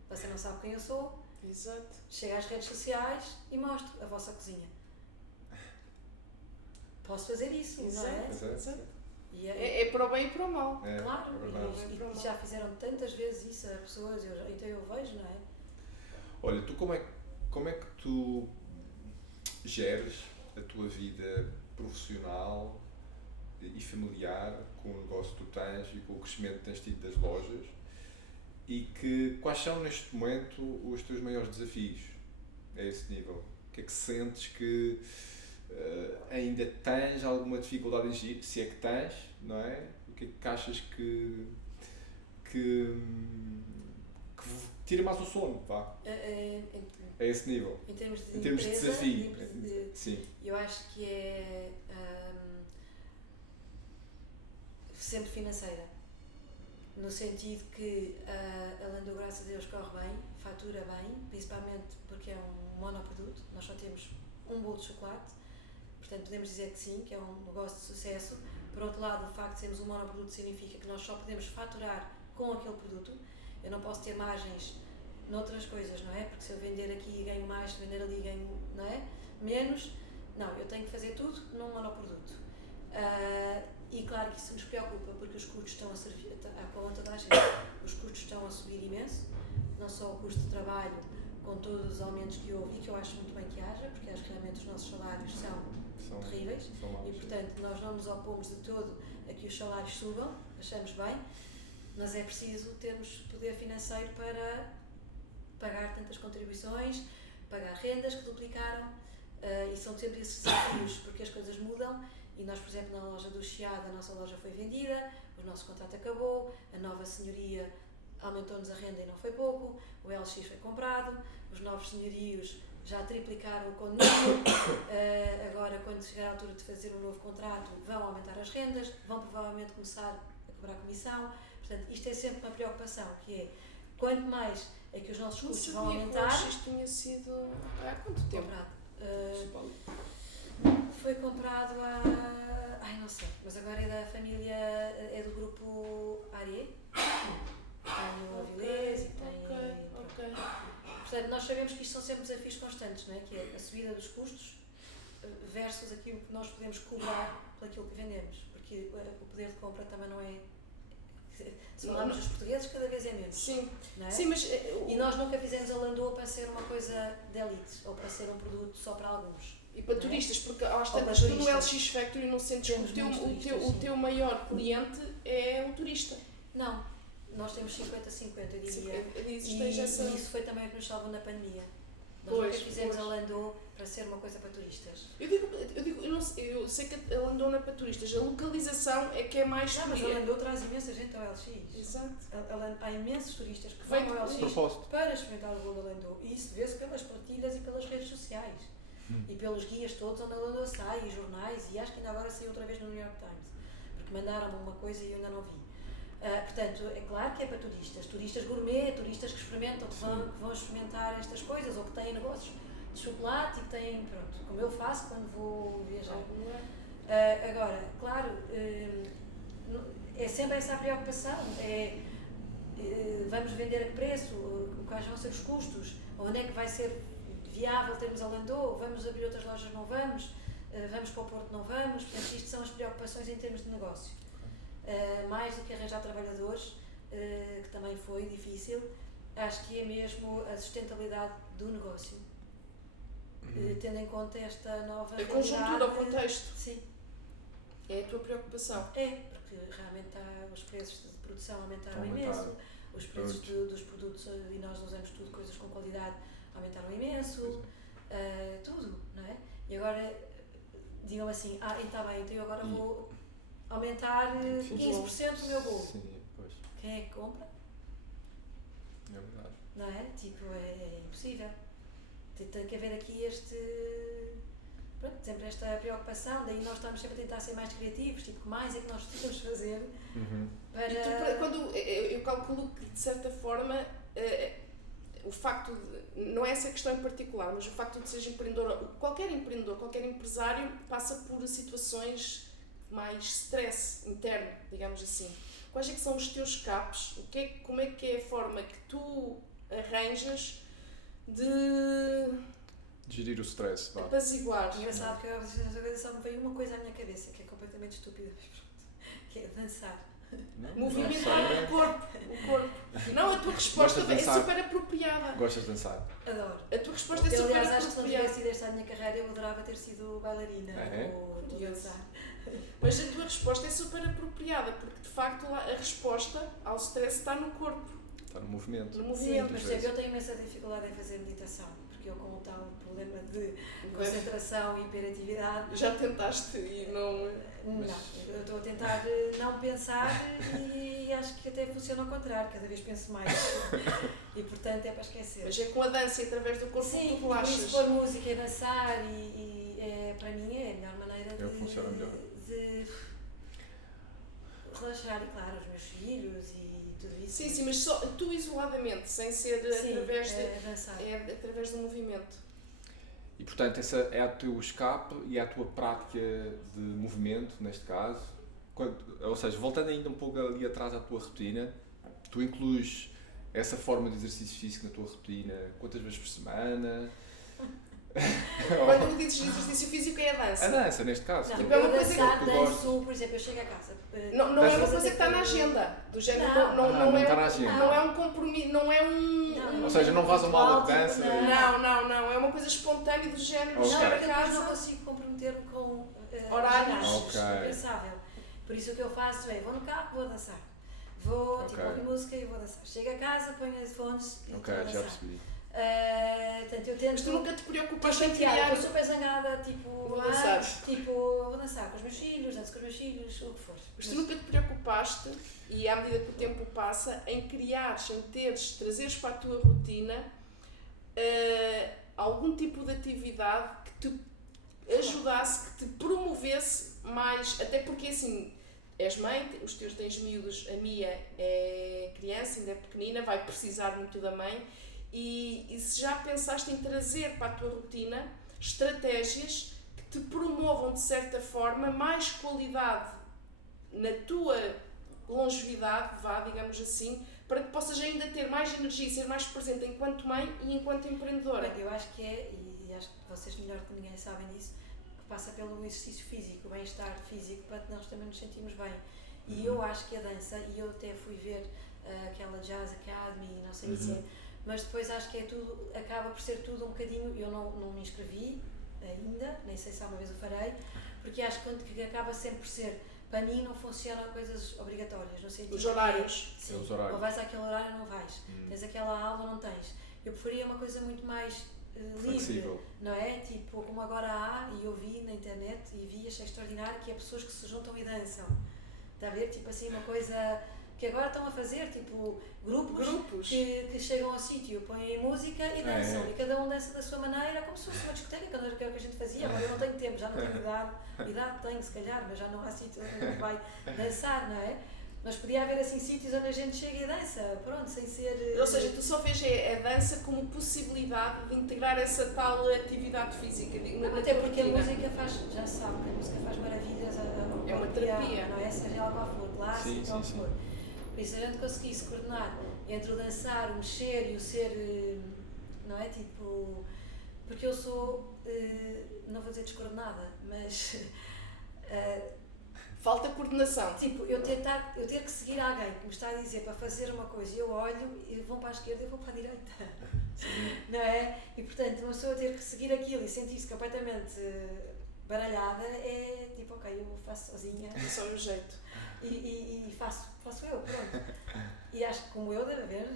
você não sabe quem eu sou, exato. Chego às redes sociais e mostro a vossa cozinha. Posso fazer isso, exato, não é? Exato. É para o bem e para o mal. Claro, e já fizeram tantas vezes isso a pessoas, então eu vejo, não é? Olha, tu como é que tu geres a tua vida profissional e familiar com o negócio que tu tens e com o crescimento que tens tido das lojas e quais são neste momento os teus maiores desafios a esse nível? O que é que sentes que ainda tens alguma dificuldade em agir, se é que tens, não é? O que é que achas que tira mais o sono, vá? A esse nível. Em termos de empresa, desafio. Sim. Eu acho que é sempre financeira. No sentido que a Landau, graças a Deus, corre bem, fatura bem, principalmente porque é um monoproduto. Nós só temos um bolo de chocolate, portanto podemos dizer que sim, que é um negócio de sucesso. Por outro lado, o facto de sermos um monoproduto significa que nós só podemos faturar com aquele produto. Eu não posso ter margens noutras coisas, não é? Porque se eu vender aqui ganho mais, se vender ali ganho, não é? Menos. Não, eu tenho que fazer tudo num monoproduto. E claro que isso nos preocupa, porque os custos estão a servir, a toda a gente, os custos estão a subir imenso, não só o custo de trabalho, com todos os aumentos que houve, e que eu acho muito bem que haja, porque acho que realmente os nossos salários são terríveis, e portanto nós não nos opomos de todo a que os salários subam, achamos bem, mas é preciso termos poder financeiro para pagar tantas contribuições, pagar rendas que duplicaram, e são sempre esses desafios, porque as coisas mudam. E nós, por exemplo, na loja do Chiado, a nossa loja foi vendida, o nosso contrato acabou, a nova senhoria aumentou-nos a renda e não foi pouco, o LX foi comprado, os novos senhorios já triplicaram o condomínio, agora quando chegar a altura de fazer um novo contrato vão aumentar as rendas, vão provavelmente começar a cobrar comissão, portanto isto é sempre uma preocupação, que é quanto mais é que os nossos custos vão aumentar... O LX tinha sido há quanto tempo? Foi comprado não sei, mas agora é da família, é do grupo Arie, tem o Avilés e tem... Ok. Portanto, nós sabemos que isto são sempre desafios constantes, não é? Que é a subida dos custos versus aquilo que nós podemos cobrar por aquilo que vendemos, porque o poder de compra também não é... Se falarmos dos portugueses, cada vez é menos. Sim, não é? sim, mas... E nós nunca fizemos a Landau para ser uma coisa de elite, ou para ser um produto só para alguns. E para turistas, porque às Ou tantas para tu no turistas. LX Factory não sentes que Temos muitos turistas, o teu maior cliente é o turista. Não, nós temos 50-50, eu diria. E isso foi também o que nos salvou na pandemia. Nós nunca fizemos a Landau para ser uma coisa para turistas. Eu sei que a Landau não é para turistas, a localização é que é mais... Mas a Landau traz imensa gente ao LX. Exato. Há imensos turistas que Vem vão ao LX propósito. para experimentar o bolo da Landau. E isso vê-se pelas partilhas e pelas redes sociais. E pelos guias todos onde a Landau sai, e jornais, e acho que ainda agora saiu outra vez no New York Times. Porque mandaram-me uma coisa e eu ainda não vi. Portanto, é claro que é para turistas gourmet, turistas que experimentam, que vão experimentar estas coisas, ou que têm negócios de chocolate e que têm, pronto, como eu faço quando vou viajar. Agora, claro, é sempre essa a preocupação, vamos vender a que preço, quais vão ser os custos, onde é que vai ser viável termos a Landau, vamos abrir outras lojas, não vamos, vamos para o Porto, não vamos, portanto, isto são as preocupações em termos de negócio. Mais do que arranjar trabalhadores, que também foi difícil, acho que é mesmo a sustentabilidade do negócio, tendo em conta esta nova A conjuntura, o contexto. Sim. É a tua preocupação. Porque realmente os preços de produção aumentaram imenso, os preços dos produtos, e nós usamos tudo, coisas com qualidade, aumentaram imenso, tudo, não é? E agora digam assim, está bem, então eu agora vou aumentar 15% o meu bolo. Sim, pois. Quem é que compra? É verdade. Não é? Tipo, é impossível. Tem que haver aqui sempre esta preocupação, daí nós estamos sempre a tentar ser mais criativos, tipo, que mais é que nós podemos fazer para... E quando eu calculo que, de certa forma, o facto de, não é essa questão em particular, mas o facto de seres empreendedor, qualquer empresário passa por situações mais stress interno, digamos assim. Quais é que são os teus escapes? Como é que é a forma que tu arranjas de Gerir o stress, vá. apaziguar? Engraçado que só me veio uma coisa à minha cabeça, que é completamente estúpida, mas pronto, que é dançar. Movimentar o corpo. Não, a tua resposta é super apropriada. Gostas de dançar? Adoro. A tua resposta é Eu, super aliás, acho que se não apropriada. tivesse sido esta a minha carreira, eu adorava ter sido bailarina ou dançar. Mas a tua resposta é super apropriada, porque de facto a resposta ao stress está no corpo. Está no movimento. No movimento. Mas eu tenho imensa dificuldade em fazer meditação, porque eu com o tal problema de concentração e hiperatividade... Já tentaste e não... Não, eu estou a tentar não pensar e acho que até funciona ao contrário, cada vez penso mais e portanto é para esquecer. Mas é com a dança e através do corpo que tu relaxas. Sim, pôr música e dançar e para mim é a melhor maneira de relaxar, e claro, os meus filhos e tudo isso. Sim, mas só tu isoladamente, sem ser através dançar. É através do movimento. E portanto, essa é o teu escape e é a tua prática de movimento, neste caso. Ou seja, voltando ainda um pouco ali atrás à tua rotina, tu incluis essa forma de exercício físico na tua rotina quantas vezes por semana? Quando dizes exercício físico é a dança. A dança, neste caso. Não, Tipo, é uma eu coisa dançar, que danço, por exemplo, eu chego a casa. Não é uma coisa que está na agenda. Do género, não está na agenda. Não é um compromisso, não é um... Ou seja, não vais a uma aula de dança. Não. É uma coisa espontânea do género. Okay. Chegar a Porque eu casa... não consigo comprometer-me com horários. Impensável. Por isso o que eu faço é, vou no carro, vou dançar. Vou ouvir música e vou dançar. Chego a casa, ponho as fones e Ok, já percebi. Portanto, eu tento... Mas tu nunca te preocupas Estou em chateada, criar... estou super zangada, tipo... vou dançar com os meus filhos, danço com os meus filhos, o que for. Mas tu nunca te preocupaste, e à medida que o tempo passa, em criares, em trazeres para a tua rotina algum tipo de atividade que te ajudasse, que te promovesse mais, até porque assim, és mãe, os teus tens miúdos, a Mia é criança, ainda é pequenina, vai precisar muito da mãe, e se já pensaste em trazer para a tua rotina estratégias que te promovam de certa forma mais qualidade na tua longevidade, digamos assim, para que possas ainda ter mais energia e ser mais presente enquanto mãe e enquanto empreendedora? Bem, eu acho que e acho que vocês melhor que ninguém sabem disso, que passa pelo exercício físico, o bem-estar físico, para que nós também nos sentimos bem. E eu acho que a dança, e eu até fui ver aquela Jazz Academy, não sei dizer, mas depois acho que é tudo, acaba por ser tudo um bocadinho, eu não me inscrevi ainda, nem sei se alguma vez o farei, porque acho que acaba sempre por ser, para mim não funcionam coisas obrigatórias, no sentido Os horários. sim, Os horários. ou vais àquele horário ou não vais, tens aquela aula ou não tens. Eu preferia uma coisa muito mais livre, Flexível. não é? Tipo, como agora há, e eu vi na internet e vi, achei extraordinário, que é pessoas que se juntam e dançam. Está a ver? Tipo assim, uma coisa que agora estão a fazer, tipo, grupos. Que chegam ao sítio, põem música e dançam. E cada um dança da sua maneira, como se fosse uma discoteca, que era o que a gente fazia. Agora eu não tenho tempo, já não tenho idade tenho se calhar, mas já não há sítio onde a gente vai dançar, não é? Mas podia haver assim sítios onde a gente chega e dança, pronto, sem ser... Ou seja, tu só vês a dança como possibilidade de integrar essa tal atividade física. Até porque a música faz, já se sabe, que a música faz maravilhas é uma terapia, não é? Seja ela qual for, clássica ou for. Por isso, se a gente conseguisse coordenar entre o dançar, o mexer e o ser, não é? Tipo, porque eu sou, não vou dizer descoordenada, mas... falta coordenação. Tipo, eu ter que seguir alguém que me está a dizer para fazer uma coisa e eu olho e vão para a esquerda e eu vou para a direita. Não é? E portanto, uma pessoa ter que seguir aquilo e sentir-se completamente baralhada é tipo, ok, eu faço sozinha. É só o jeito. E faço eu, pronto. E acho que como eu deve haver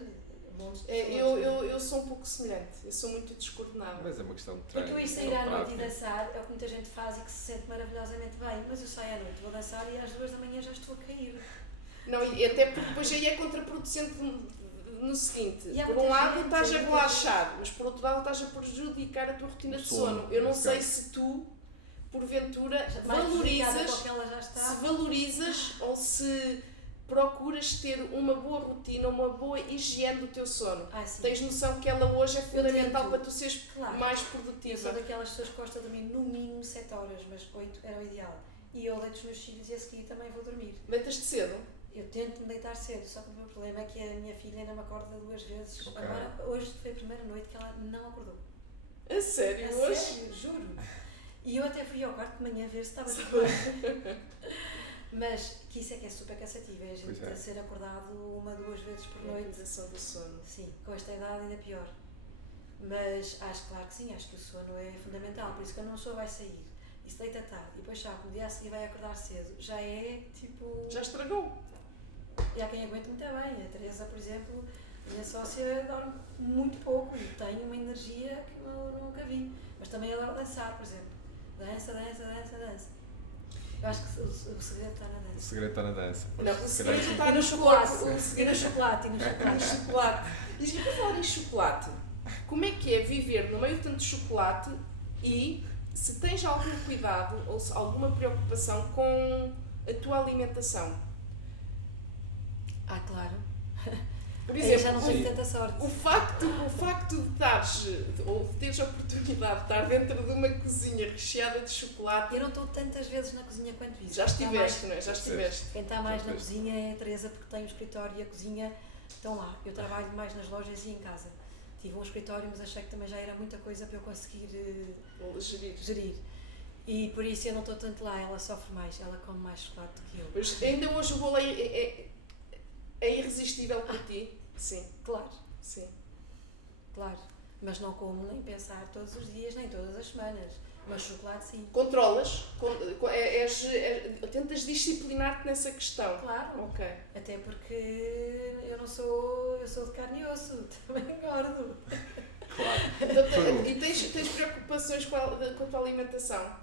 montes de eu sou um pouco semelhante, eu sou muito descoordenada. Mas é uma questão de treino. Porque eu ir sair à noite e dançar é o que muita gente faz e que se sente maravilhosamente bem, mas eu saio à noite, vou dançar e às 2 da manhã já estou a cair. Não, e até porque depois aí é contraproducente no seguinte, por um lado estás a relaxar, mas por outro lado estás a prejudicar a tua rotina de sono. Eu não sei se tu, porventura, valorizas ou se procuras ter uma boa rotina, uma boa higiene do teu sono. Tens noção que ela hoje é fundamental para tu seres mais produtiva. Eu sou daquelas pessoas que gostam de dormir no mínimo 7 horas, mas 8 era o ideal. E eu deito os meus filhos e a seguir também vou dormir. Deitas-te cedo? Eu tento me deitar cedo, só que o meu problema é que a minha filha ainda me acorda 2 vezes. Okay. Agora, hoje foi a primeira noite que ela não acordou. A sério? A sério, juro. E eu até fui ao quarto de manhã ver se estava tudo bem. Mas que isso é que é super cansativo, é a gente ser acordado 1 ou 2 vezes por noite. A privação do sono. Sim, com esta idade ainda pior. Mas acho, claro que sim, acho que o sono é fundamental, por isso que quando uma pessoa vai sair e se deita tarde e depois sabe que no dia a seguir vai acordar cedo, já é tipo... Já estragou. E há quem aguente muito bem. A Teresa, por exemplo, a minha sócia dorme muito pouco e tem uma energia que eu nunca vi. Mas também adora dançar, por exemplo. Dança. Eu acho que o segredo está na dança. O segredo está na dança. Não, o segredo está no chocolate. E no chocolate. Diz que para falar em chocolate, como é que é viver no meio de tanto chocolate e se tens algum cuidado ou alguma preocupação com a tua alimentação? Claro. Por exemplo, já não tenho tanta sorte. O facto de estares, ou de teres a oportunidade de estar dentro de uma cozinha recheada de chocolate... Eu não estou tantas vezes na cozinha quanto isso. Já estiveste, não é? Já estiveste. Quem está mais na cozinha é a Teresa, porque tem o escritório e a cozinha estão lá. Eu trabalho mais nas lojas e em casa. Tive um escritório, mas achei que também já era muita coisa para eu conseguir gerir. E por isso eu não estou tanto lá, ela sofre mais, ela come mais chocolate do que eu. Mas ainda hoje o bolo é irresistível para ti? Sim. Claro. Sim. Claro. Mas não como nem pensar todos os dias, nem todas as semanas. Mas chocolate sim. Controlas? Tentas disciplinar-te nessa questão? Claro. Ok. Até porque eu sou de carne e osso, também engordo. Claro. Então, e tens preocupações com a tua alimentação?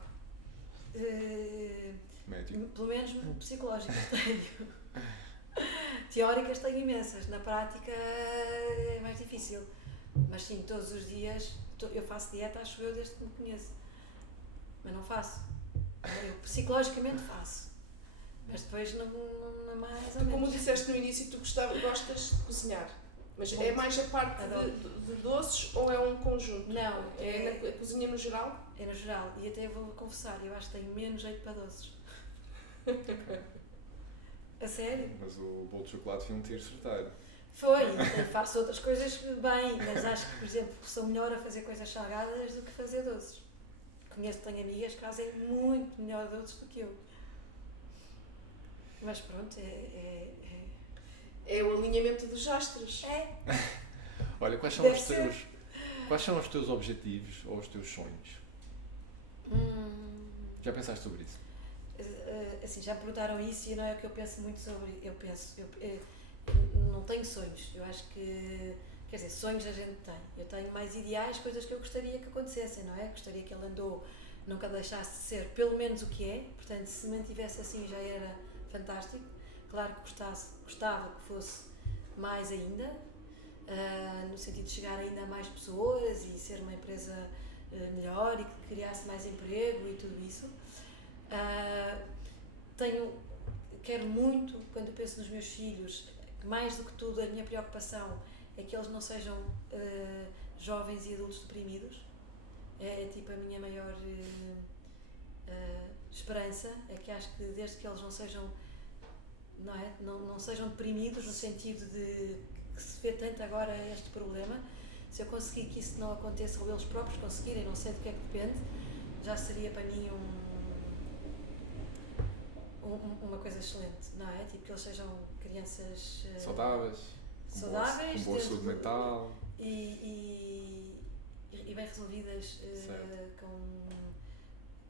Médio. Pelo menos psicológicas tenho. Teóricas tenho imensas, na prática é mais difícil. Mas sim, todos os dias eu faço dieta, acho eu, desde que me conheço. Mas não faço. Eu psicologicamente faço. Mas depois não mais ou menos. Como disseste no início, tu gostas de cozinhar. Mas muito. É mais a parte de doces ou é um conjunto? Não. É na cozinha no geral? É no geral. E até vou confessar, eu acho que tenho menos jeito para doces. A sério? Mas o bolo de chocolate foi um tiro certeiro. Foi, e faço outras coisas bem, mas acho que, por exemplo, sou melhor a fazer coisas salgadas do que fazer doces. Tenho amigas que fazem muito melhor doces do que eu. Mas pronto, É o alinhamento dos astros. Olha, quais são os teus objetivos ou os teus sonhos? Já pensaste sobre isso? Assim, já me perguntaram isso e não é o que eu penso muito sobre. Eu não tenho sonhos. Eu acho que, quer dizer, sonhos a gente tem. Eu tenho mais ideais, coisas que eu gostaria que acontecessem, não é? Gostaria que a Landau nunca deixasse de ser pelo menos o que é. Portanto, se mantivesse assim já era fantástico. Claro que gostava que fosse mais ainda, no sentido de chegar ainda a mais pessoas e ser uma empresa melhor e que criasse mais emprego e tudo isso. Quero muito, quando eu penso nos meus filhos, mais do que tudo a minha preocupação é que eles não sejam jovens e adultos deprimidos. É tipo a minha maior esperança, é que acho que desde que eles não sejam, não é? Não sejam deprimidos no sentido de que se vê tanto agora este problema, se eu conseguir que isso não aconteça ou eles próprios conseguirem, não sei do que é que depende, já seria para mim uma coisa excelente, não é? Tipo que eles sejam crianças saudáveis, com boa saúde mental e bem resolvidas,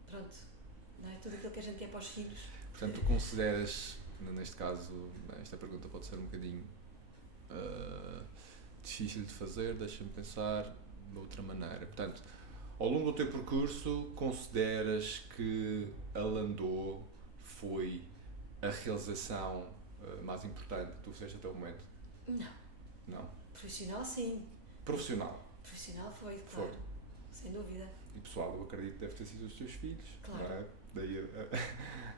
pronto, não é? Tudo aquilo que a gente quer para os filhos. Portanto, tu consideras, neste caso, esta pergunta pode ser um bocadinho difícil de fazer, deixa-me pensar de outra maneira. Portanto, ao longo do teu percurso, consideras que a Landau foi a realização mais importante que tu fizeste até o momento? Não? Profissional, sim. Profissional Foi, claro. Foi. Sem dúvida. E pessoal, eu acredito que deve ter sido os teus filhos, claro. Não é?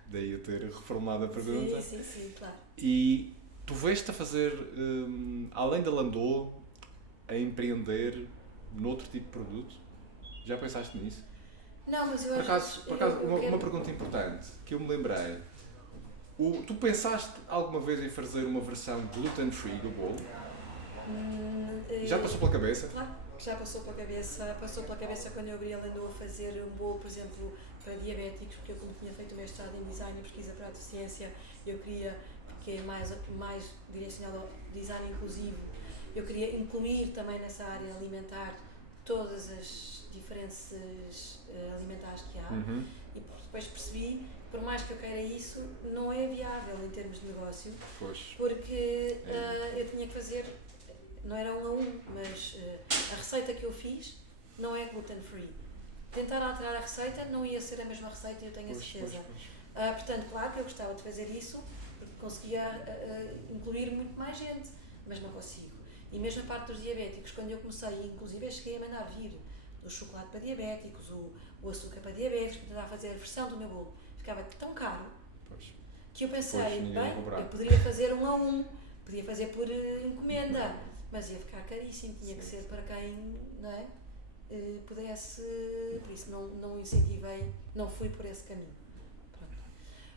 Daí eu ter reformulado a pergunta. Sim, claro. E tu veste a fazer, além da Landau, a empreender noutro tipo de produto? Já pensaste nisso? Não, mas eu Por acaso, uma pergunta importante que eu me lembrei. Tu pensaste alguma vez em fazer uma versão gluten-free do bolo? Já passou pela cabeça? Claro, já passou pela cabeça quando eu abri a Landau a fazer um bolo, por exemplo, para diabéticos, porque eu, como tinha feito o mestrado em design e pesquisa para a deficiência, eu queria, porque é mais direcionado ao design inclusivo, eu queria incluir também nessa área alimentar todas as diferenças alimentares que há. E depois percebi, por mais que eu queira isso, não é viável em termos de negócio, porque eu tinha que fazer, não era 1 a 1, mas a receita que eu fiz não é gluten free. Tentar alterar a receita não ia ser a mesma receita, eu tenho a certeza. Portanto, claro que eu gostava de fazer isso, porque conseguia incluir muito mais gente, mas não consigo. E mesmo a parte dos diabéticos, quando eu comecei, inclusive eu cheguei a mandar vir o chocolate para diabéticos, o açúcar para diabéticos, para tentar fazer a versão do meu bolo. Ficava tão caro que eu pensei, eu poderia fazer 1 a 1, podia fazer por encomenda, mas ia ficar caríssimo, tinha que ser para quem, não é? Pudesse, por isso não incentivei, não fui por esse caminho. Pronto.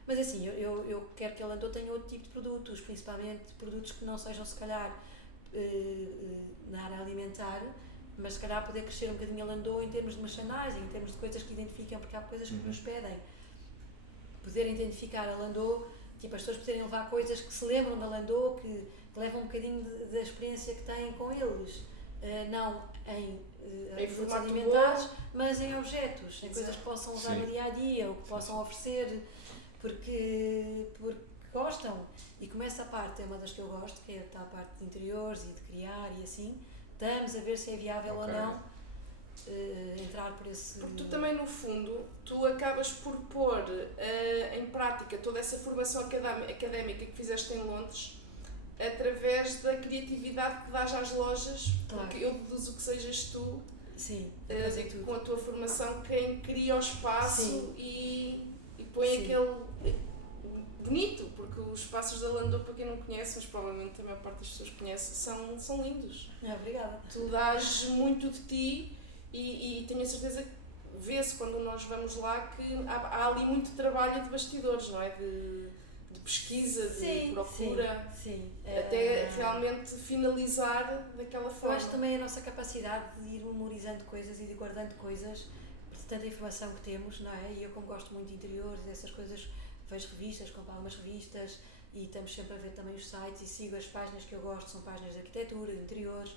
Mas assim, eu quero que a Landau tenha outro tipo de produtos, principalmente produtos que não sejam, se calhar, na área alimentar, mas se calhar poder crescer um bocadinho a Landau em termos de merchandising, em termos de coisas que identificam, porque há coisas que nos pedem. Poder identificar a Landau, tipo as pessoas poderem levar coisas que se lembram da Landau, que levam um bocadinho da experiência que têm com eles, não em produtos alimentares, mas em objetos, em coisas que possam usar no dia a dia, ou que possam oferecer, porque gostam. E como essa parte é uma das que eu gosto, que é a parte de interiores e de criar e assim, estamos a ver se é viável ou não entrar por esse... Porque tu também, no fundo, tu acabas por pôr em prática toda essa formação académica que fizeste em Londres através da criatividade que dás às lojas, claro. Porque eu deduzo que sejas tu, sim, com a tua formação, quem cria o espaço e põe aquele... bonito, porque os espaços da Landau, para quem não conhece, mas provavelmente a maior parte das pessoas conhece, são lindos. Obrigada. Tu dás muito de ti e tenho a certeza que vê-se quando nós vamos lá que há ali muito trabalho de bastidores, não é? De de pesquisa, sim, de procura, sim. até realmente finalizar daquela forma. Eu acho também a nossa capacidade de ir memorizando coisas e de ir guardando coisas, por tanta informação que temos, não é? E eu, como gosto muito de interiores e dessas coisas, vejo revistas, compro algumas revistas e estamos sempre a ver também os sites e sigo as páginas que eu gosto, são páginas de arquitetura, de interiores,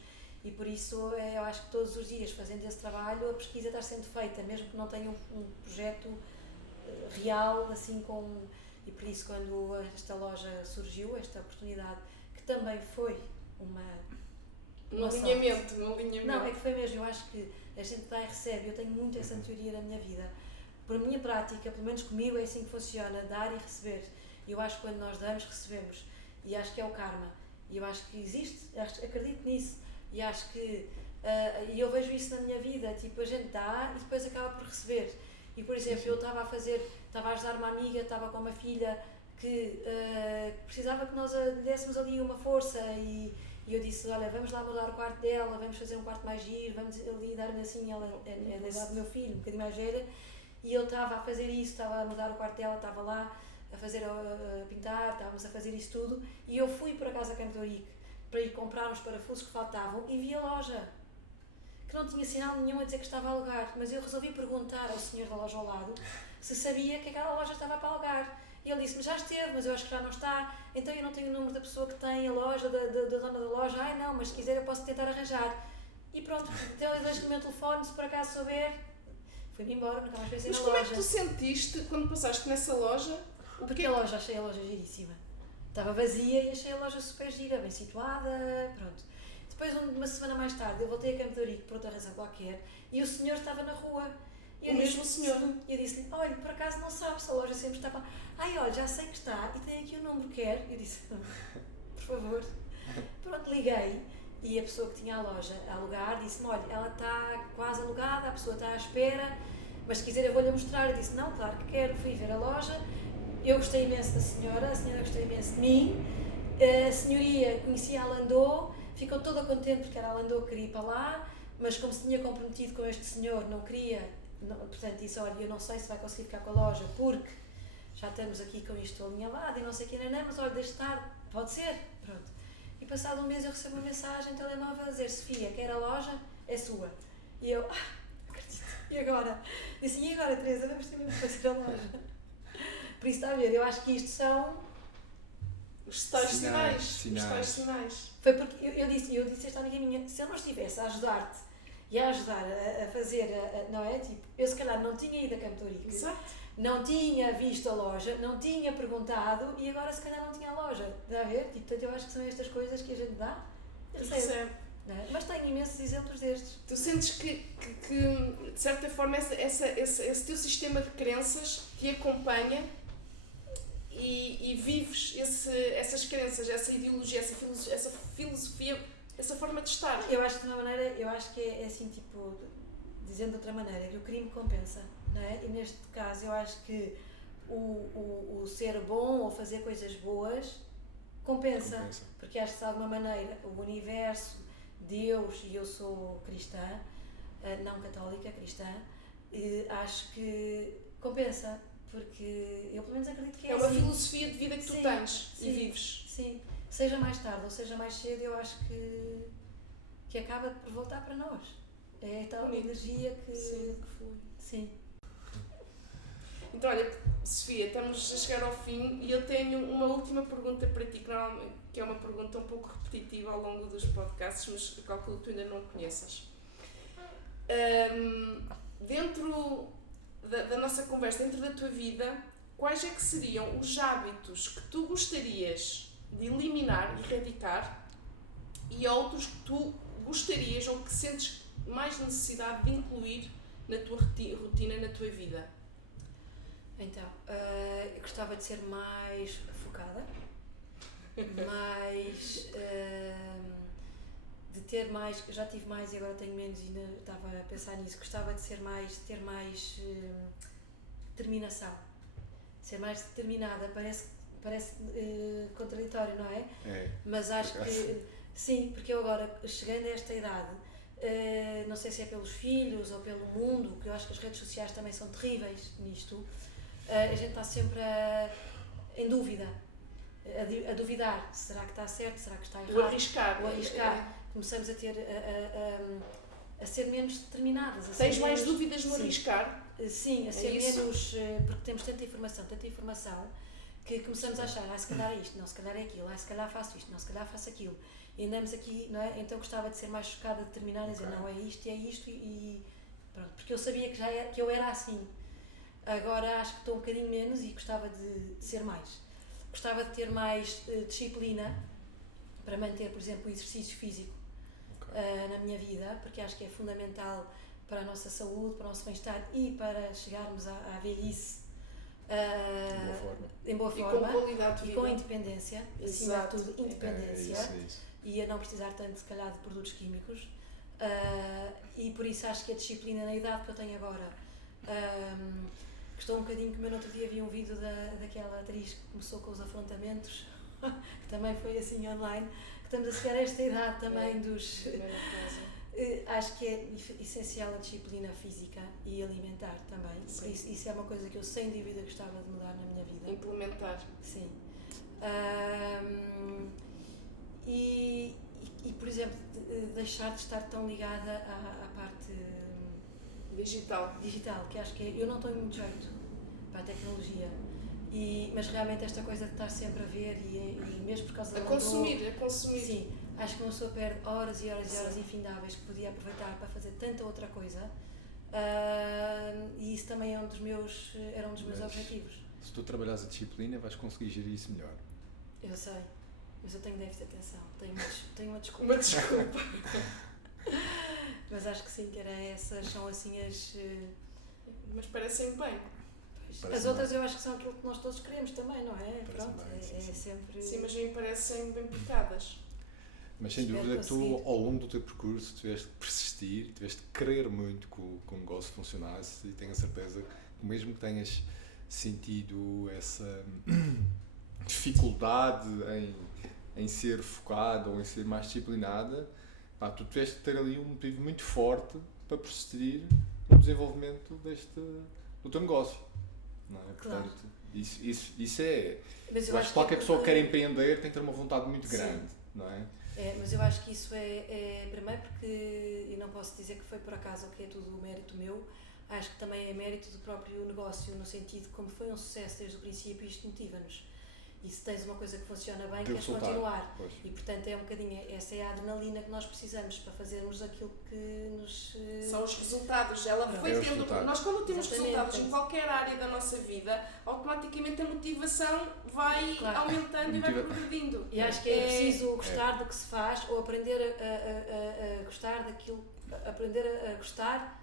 e por isso eu acho que todos os dias, fazendo esse trabalho, a pesquisa está sendo feita, mesmo que não tenha um projeto real, assim com... E por isso, quando esta loja surgiu, esta oportunidade, que também foi um alinhamento. Não, é que foi mesmo, eu acho que a gente dá e recebe, eu tenho muito essa teoria na minha vida. Por minha prática, pelo menos comigo, é assim que funciona, dar e receber. E eu acho que quando nós damos, recebemos. E acho que é o karma. E eu acho que existe, acredito nisso. E acho que, e eu vejo isso na minha vida, tipo, a gente dá e depois acaba por receber. E, por exemplo, eu estava a ajudar uma amiga, estava com uma filha que precisava que nós lhe dessemos ali uma força e eu disse, olha, vamos lá mudar o quarto dela, vamos fazer um quarto mais giro, vamos ali dar-me assim, ela é da idade do meu filho, um bocadinho mais velha, e eu estava a fazer isso, estava a mudar o quarto dela, estava lá a pintar, estávamos a fazer isso tudo, e eu fui por acaso a Campo de Ourique para ir comprar uns parafusos que faltavam e vi a loja, que não tinha sinal nenhum a dizer que estava a alugar, mas eu resolvi perguntar ao senhor da loja ao lado se sabia que aquela loja estava para alugar. E ele disse-me, já esteve, mas eu acho que já não está, então eu não tenho o número da pessoa que tem a loja, da dona da loja. Ai não, mas se quiser eu posso tentar arranjar. E pronto, então eu deixo o meu telefone, se por acaso souber, fui-me embora, nunca mais pensei na loja. Mas como é que tu sentiste quando passaste nessa loja? Porque a loja, achei a loja giríssima. Estava vazia e achei a loja super gira, bem situada, pronto. Depois, uma semana mais tarde, eu voltei a Campo de Ourique por outra razão qualquer e o senhor estava na rua. O mesmo senhor? E eu disse-lhe, olha, por acaso não sabes, a loja sempre estava... Ai, olha, já sei que está e tem aqui o número, quer? Eu disse, por favor. Pronto, liguei e a pessoa que tinha a loja a alugar disse-me, olha, ela está quase alugada, a pessoa está à espera, mas se quiser eu vou-lhe mostrar. Eu disse, não, claro que quero. Fui ver a loja, eu gostei imenso da senhora, a senhora gostou imenso de mim, a senhoria conhecia a Landau, ficou toda contente porque era a Landau que queria ir para lá, mas como se tinha comprometido com este senhor, não queria, portanto disse, olha, eu não sei se vai conseguir ficar com a loja porque já estamos aqui com isto alinhavado e não sei o que, não, mas olha, deixe estar, pode ser, pronto. E passado um mês eu recebo uma mensagem, telemóvel a dizer, Sofia, quer a loja? É sua. E eu, acredito, e agora? Disse, e agora, Teresa, vamos ter mesmo que fazer a loja. Por isso está a ver, eu acho que isto são... Os tais sinais. Foi porque eu disse esta amiga minha, se eu não estivesse a ajudar-te e a ajudar a fazer, não é? Tipo, eu se calhar não tinha ido a Campo de Ourique, Exato. Não tinha visto a loja, não tinha perguntado e agora se calhar não tinha a loja. Está a ver? Tipo, portanto, eu acho que são estas coisas que a gente dá. Percebe. É? Mas tenho imensos exemplos destes. Tu sentes que de certa forma, esse teu sistema de crenças te acompanha e vives essas crenças, essa ideologia, essa filosofia, essa forma de estar. Eu acho que de uma maneira, eu acho que é assim, tipo, dizendo de outra maneira, que o crime compensa, não é? E neste caso eu acho que o ser bom ou fazer coisas boas compensa. Porque acho que de alguma maneira o universo, Deus, e eu sou cristã, não católica, cristã, acho que compensa. Porque eu pelo menos acredito que é uma assim. filosofia de vida que tu tens e vives. Sim, seja mais tarde ou seja mais cedo, eu acho que acaba por voltar para nós. É tal energia que flui. Sim. Então, olha, Sofia, estamos a chegar ao fim e eu tenho uma última pergunta para ti, que é uma pergunta um pouco repetitiva ao longo dos podcasts, mas eu calculo que tu ainda não conheças. Dentro da nossa conversa, dentro da tua vida, quais é que seriam os hábitos que tu gostarias de eliminar, erradicar, e outros que tu gostarias ou que sentes mais necessidade de incluir na tua rotina, na tua vida? Então, eu gostava de ser mais focada, mais... de ter mais, já tive mais e agora tenho menos e ainda estava a pensar nisso, gostava de ter mais determinação, ser mais determinada, parece contraditório, não é? É. Mas acho que sim, porque eu agora, chegando a esta idade, não sei se é pelos filhos ou pelo mundo, que eu acho que as redes sociais também são terríveis nisto, a gente está sempre em dúvida, a duvidar, será que está certo, será que está errado? O arriscar. Começamos a ter, a ser menos determinadas. Tens mais dúvidas no arriscar? Sim, a ser menos, porque temos tanta informação, que começamos a achar, se calhar é isto, não, se calhar é aquilo, se calhar faço isto, não, se calhar faço aquilo. E andamos aqui, não é? Então gostava de ser mais chocada, determinada, e dizer, não, é isto e pronto, porque eu sabia que eu era assim. Agora acho que estou um bocadinho menos e gostava de ser mais. Gostava de ter mais disciplina para manter, por exemplo, o exercício físico na minha vida, porque acho que é fundamental para a nossa saúde, para o nosso bem-estar e para chegarmos à velhice em boa forma. E com qualidade de vida. E com independência, acima de tudo, independência. É isso. E a não precisar tanto, se calhar, de produtos químicos. E por isso acho que a disciplina na idade que eu tenho agora, que estou um bocadinho, como eu no outro dia vi um vídeo daquela atriz que começou com os afrontamentos, que também foi assim online, que estamos a chegar a esta idade também dos... Acho que é essencial a disciplina física e alimentar também. Por isso é uma coisa que eu sem dúvida gostava de mudar na minha vida. Implementar. Sim. E por exemplo, deixar de estar tão ligada à parte digital, que acho que eu não tenho muito jeito para a tecnologia, mas realmente esta coisa de estar sempre a ver e mesmo por causa da consumir. Sim, acho que uma pessoa perde horas e horas e horas infindáveis que podia aproveitar para fazer tanta outra coisa, e isso também era um dos meus objetivos. Se tu trabalhares a disciplina, vais conseguir gerir isso melhor. Eu sei, mas eu tenho déficit de atenção, tenho uma desculpa. Uma desculpa. Mas acho que sim, que essas são assim as... Mas parecem bem. As outras eu acho que são aquilo que nós todos queremos também, não é? Pronto, bem, sim. sempre... Sim, mas me parecem bem picadas. Mas sem dúvida que tu, ao longo do teu percurso, tiveste de persistir, tiveste de querer muito que o negócio funcionasse, e tenho a certeza que mesmo que tenhas sentido essa dificuldade em ser focada ou em ser mais disciplinada, tu tiveste de ter ali um motivo muito forte para persistir no desenvolvimento do teu negócio. Não é? Claro. Portanto, isso é... Mas eu acho que qualquer pessoa que quer empreender tem que ter uma vontade muito grande, não é? Mas eu acho que isso é primeiro porque, e não posso dizer que foi por acaso ou que é tudo mérito meu, acho que também é mérito do próprio negócio, no sentido de como foi um sucesso desde o princípio, isto motiva-nos. E se tens uma coisa que funciona bem, queres continuar. Pois. E portanto é um bocadinho, essa é a adrenalina que nós precisamos para fazermos aquilo que nos... São os resultados. Ela foi tendo... Nós quando temos resultados em qualquer área da nossa vida, automaticamente a motivação vai aumentando e vai progredindo. E acho que é preciso gostar do que se faz, ou aprender a gostar daquilo, aprender a gostar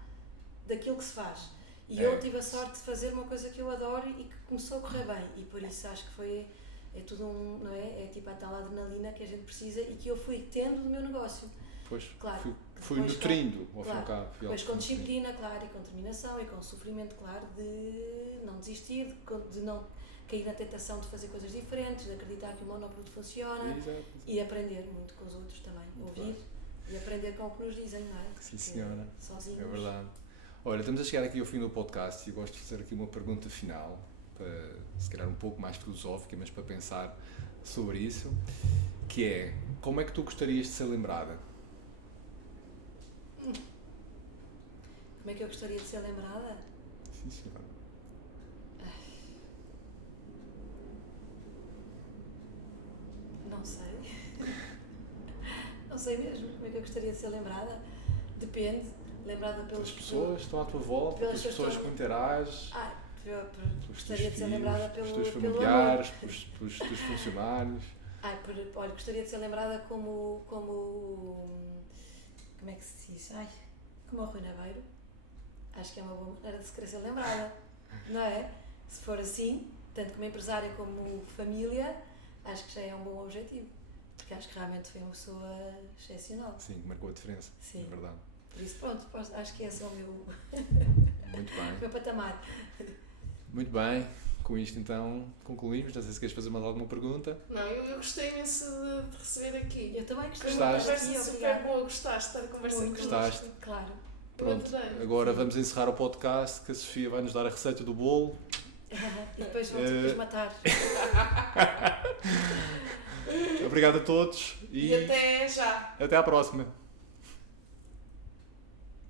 daquilo que se faz. E eu tive a sorte de fazer uma coisa que eu adoro e que começou a correr bem. E por isso acho que é tudo não é? É tipo a tal adrenalina que a gente precisa e que eu fui tendo do meu negócio. Pois, claro. Fui nutrindo, ao fim e ao cabo. Depois com disciplina, claro, e com determinação e com sofrimento, claro, de não desistir, de não cair na tentação de fazer coisas diferentes, de acreditar que o monoproduto funciona. Exato. E aprender muito com os outros também. Ouvir e aprender com o que nos dizem, não é? Sim, senhora. Sozinhos. É verdade. Olha, estamos a chegar aqui ao fim do podcast e gosto de fazer aqui uma pergunta final, para, se calhar um pouco mais filosófica, mas para pensar sobre isso, que é, como é que tu gostarias de ser lembrada? Como é que eu gostaria de ser lembrada? Sim, senhora. Não sei. Não sei mesmo como é que eu gostaria de ser lembrada. Depende. Lembrada pelas pessoas que estão à tua volta, pelas pessoas que interages, gostaria de ser lembrada pelos teus familiares, pelos teus funcionários. Olha, gostaria de ser lembrada como é que se diz? Como a Rui Naveiro. Acho que é uma boa maneira de se querer ser lembrada, não é? Se for assim, tanto como empresária como família, acho que já é um bom objetivo, porque acho que realmente foi uma pessoa excepcional. Sim, que marcou a diferença. Sim. É verdade. Por isso, pronto, acho que esse é o meu, Muito bem. meu patamar. Muito bem, com isto então concluímos. Não sei se queres fazer mais alguma pergunta. Não, eu gostei imenso de receber aqui. Eu também gostei. Foi uma conversa super boa, gostaste de estar a conversar connosco. Gostaste? Claro. Pronto, agora vamos encerrar o podcast, que a Sofia vai nos dar a receita do bolo. E depois vamos matar. Obrigado a todos E até já. até à próxima.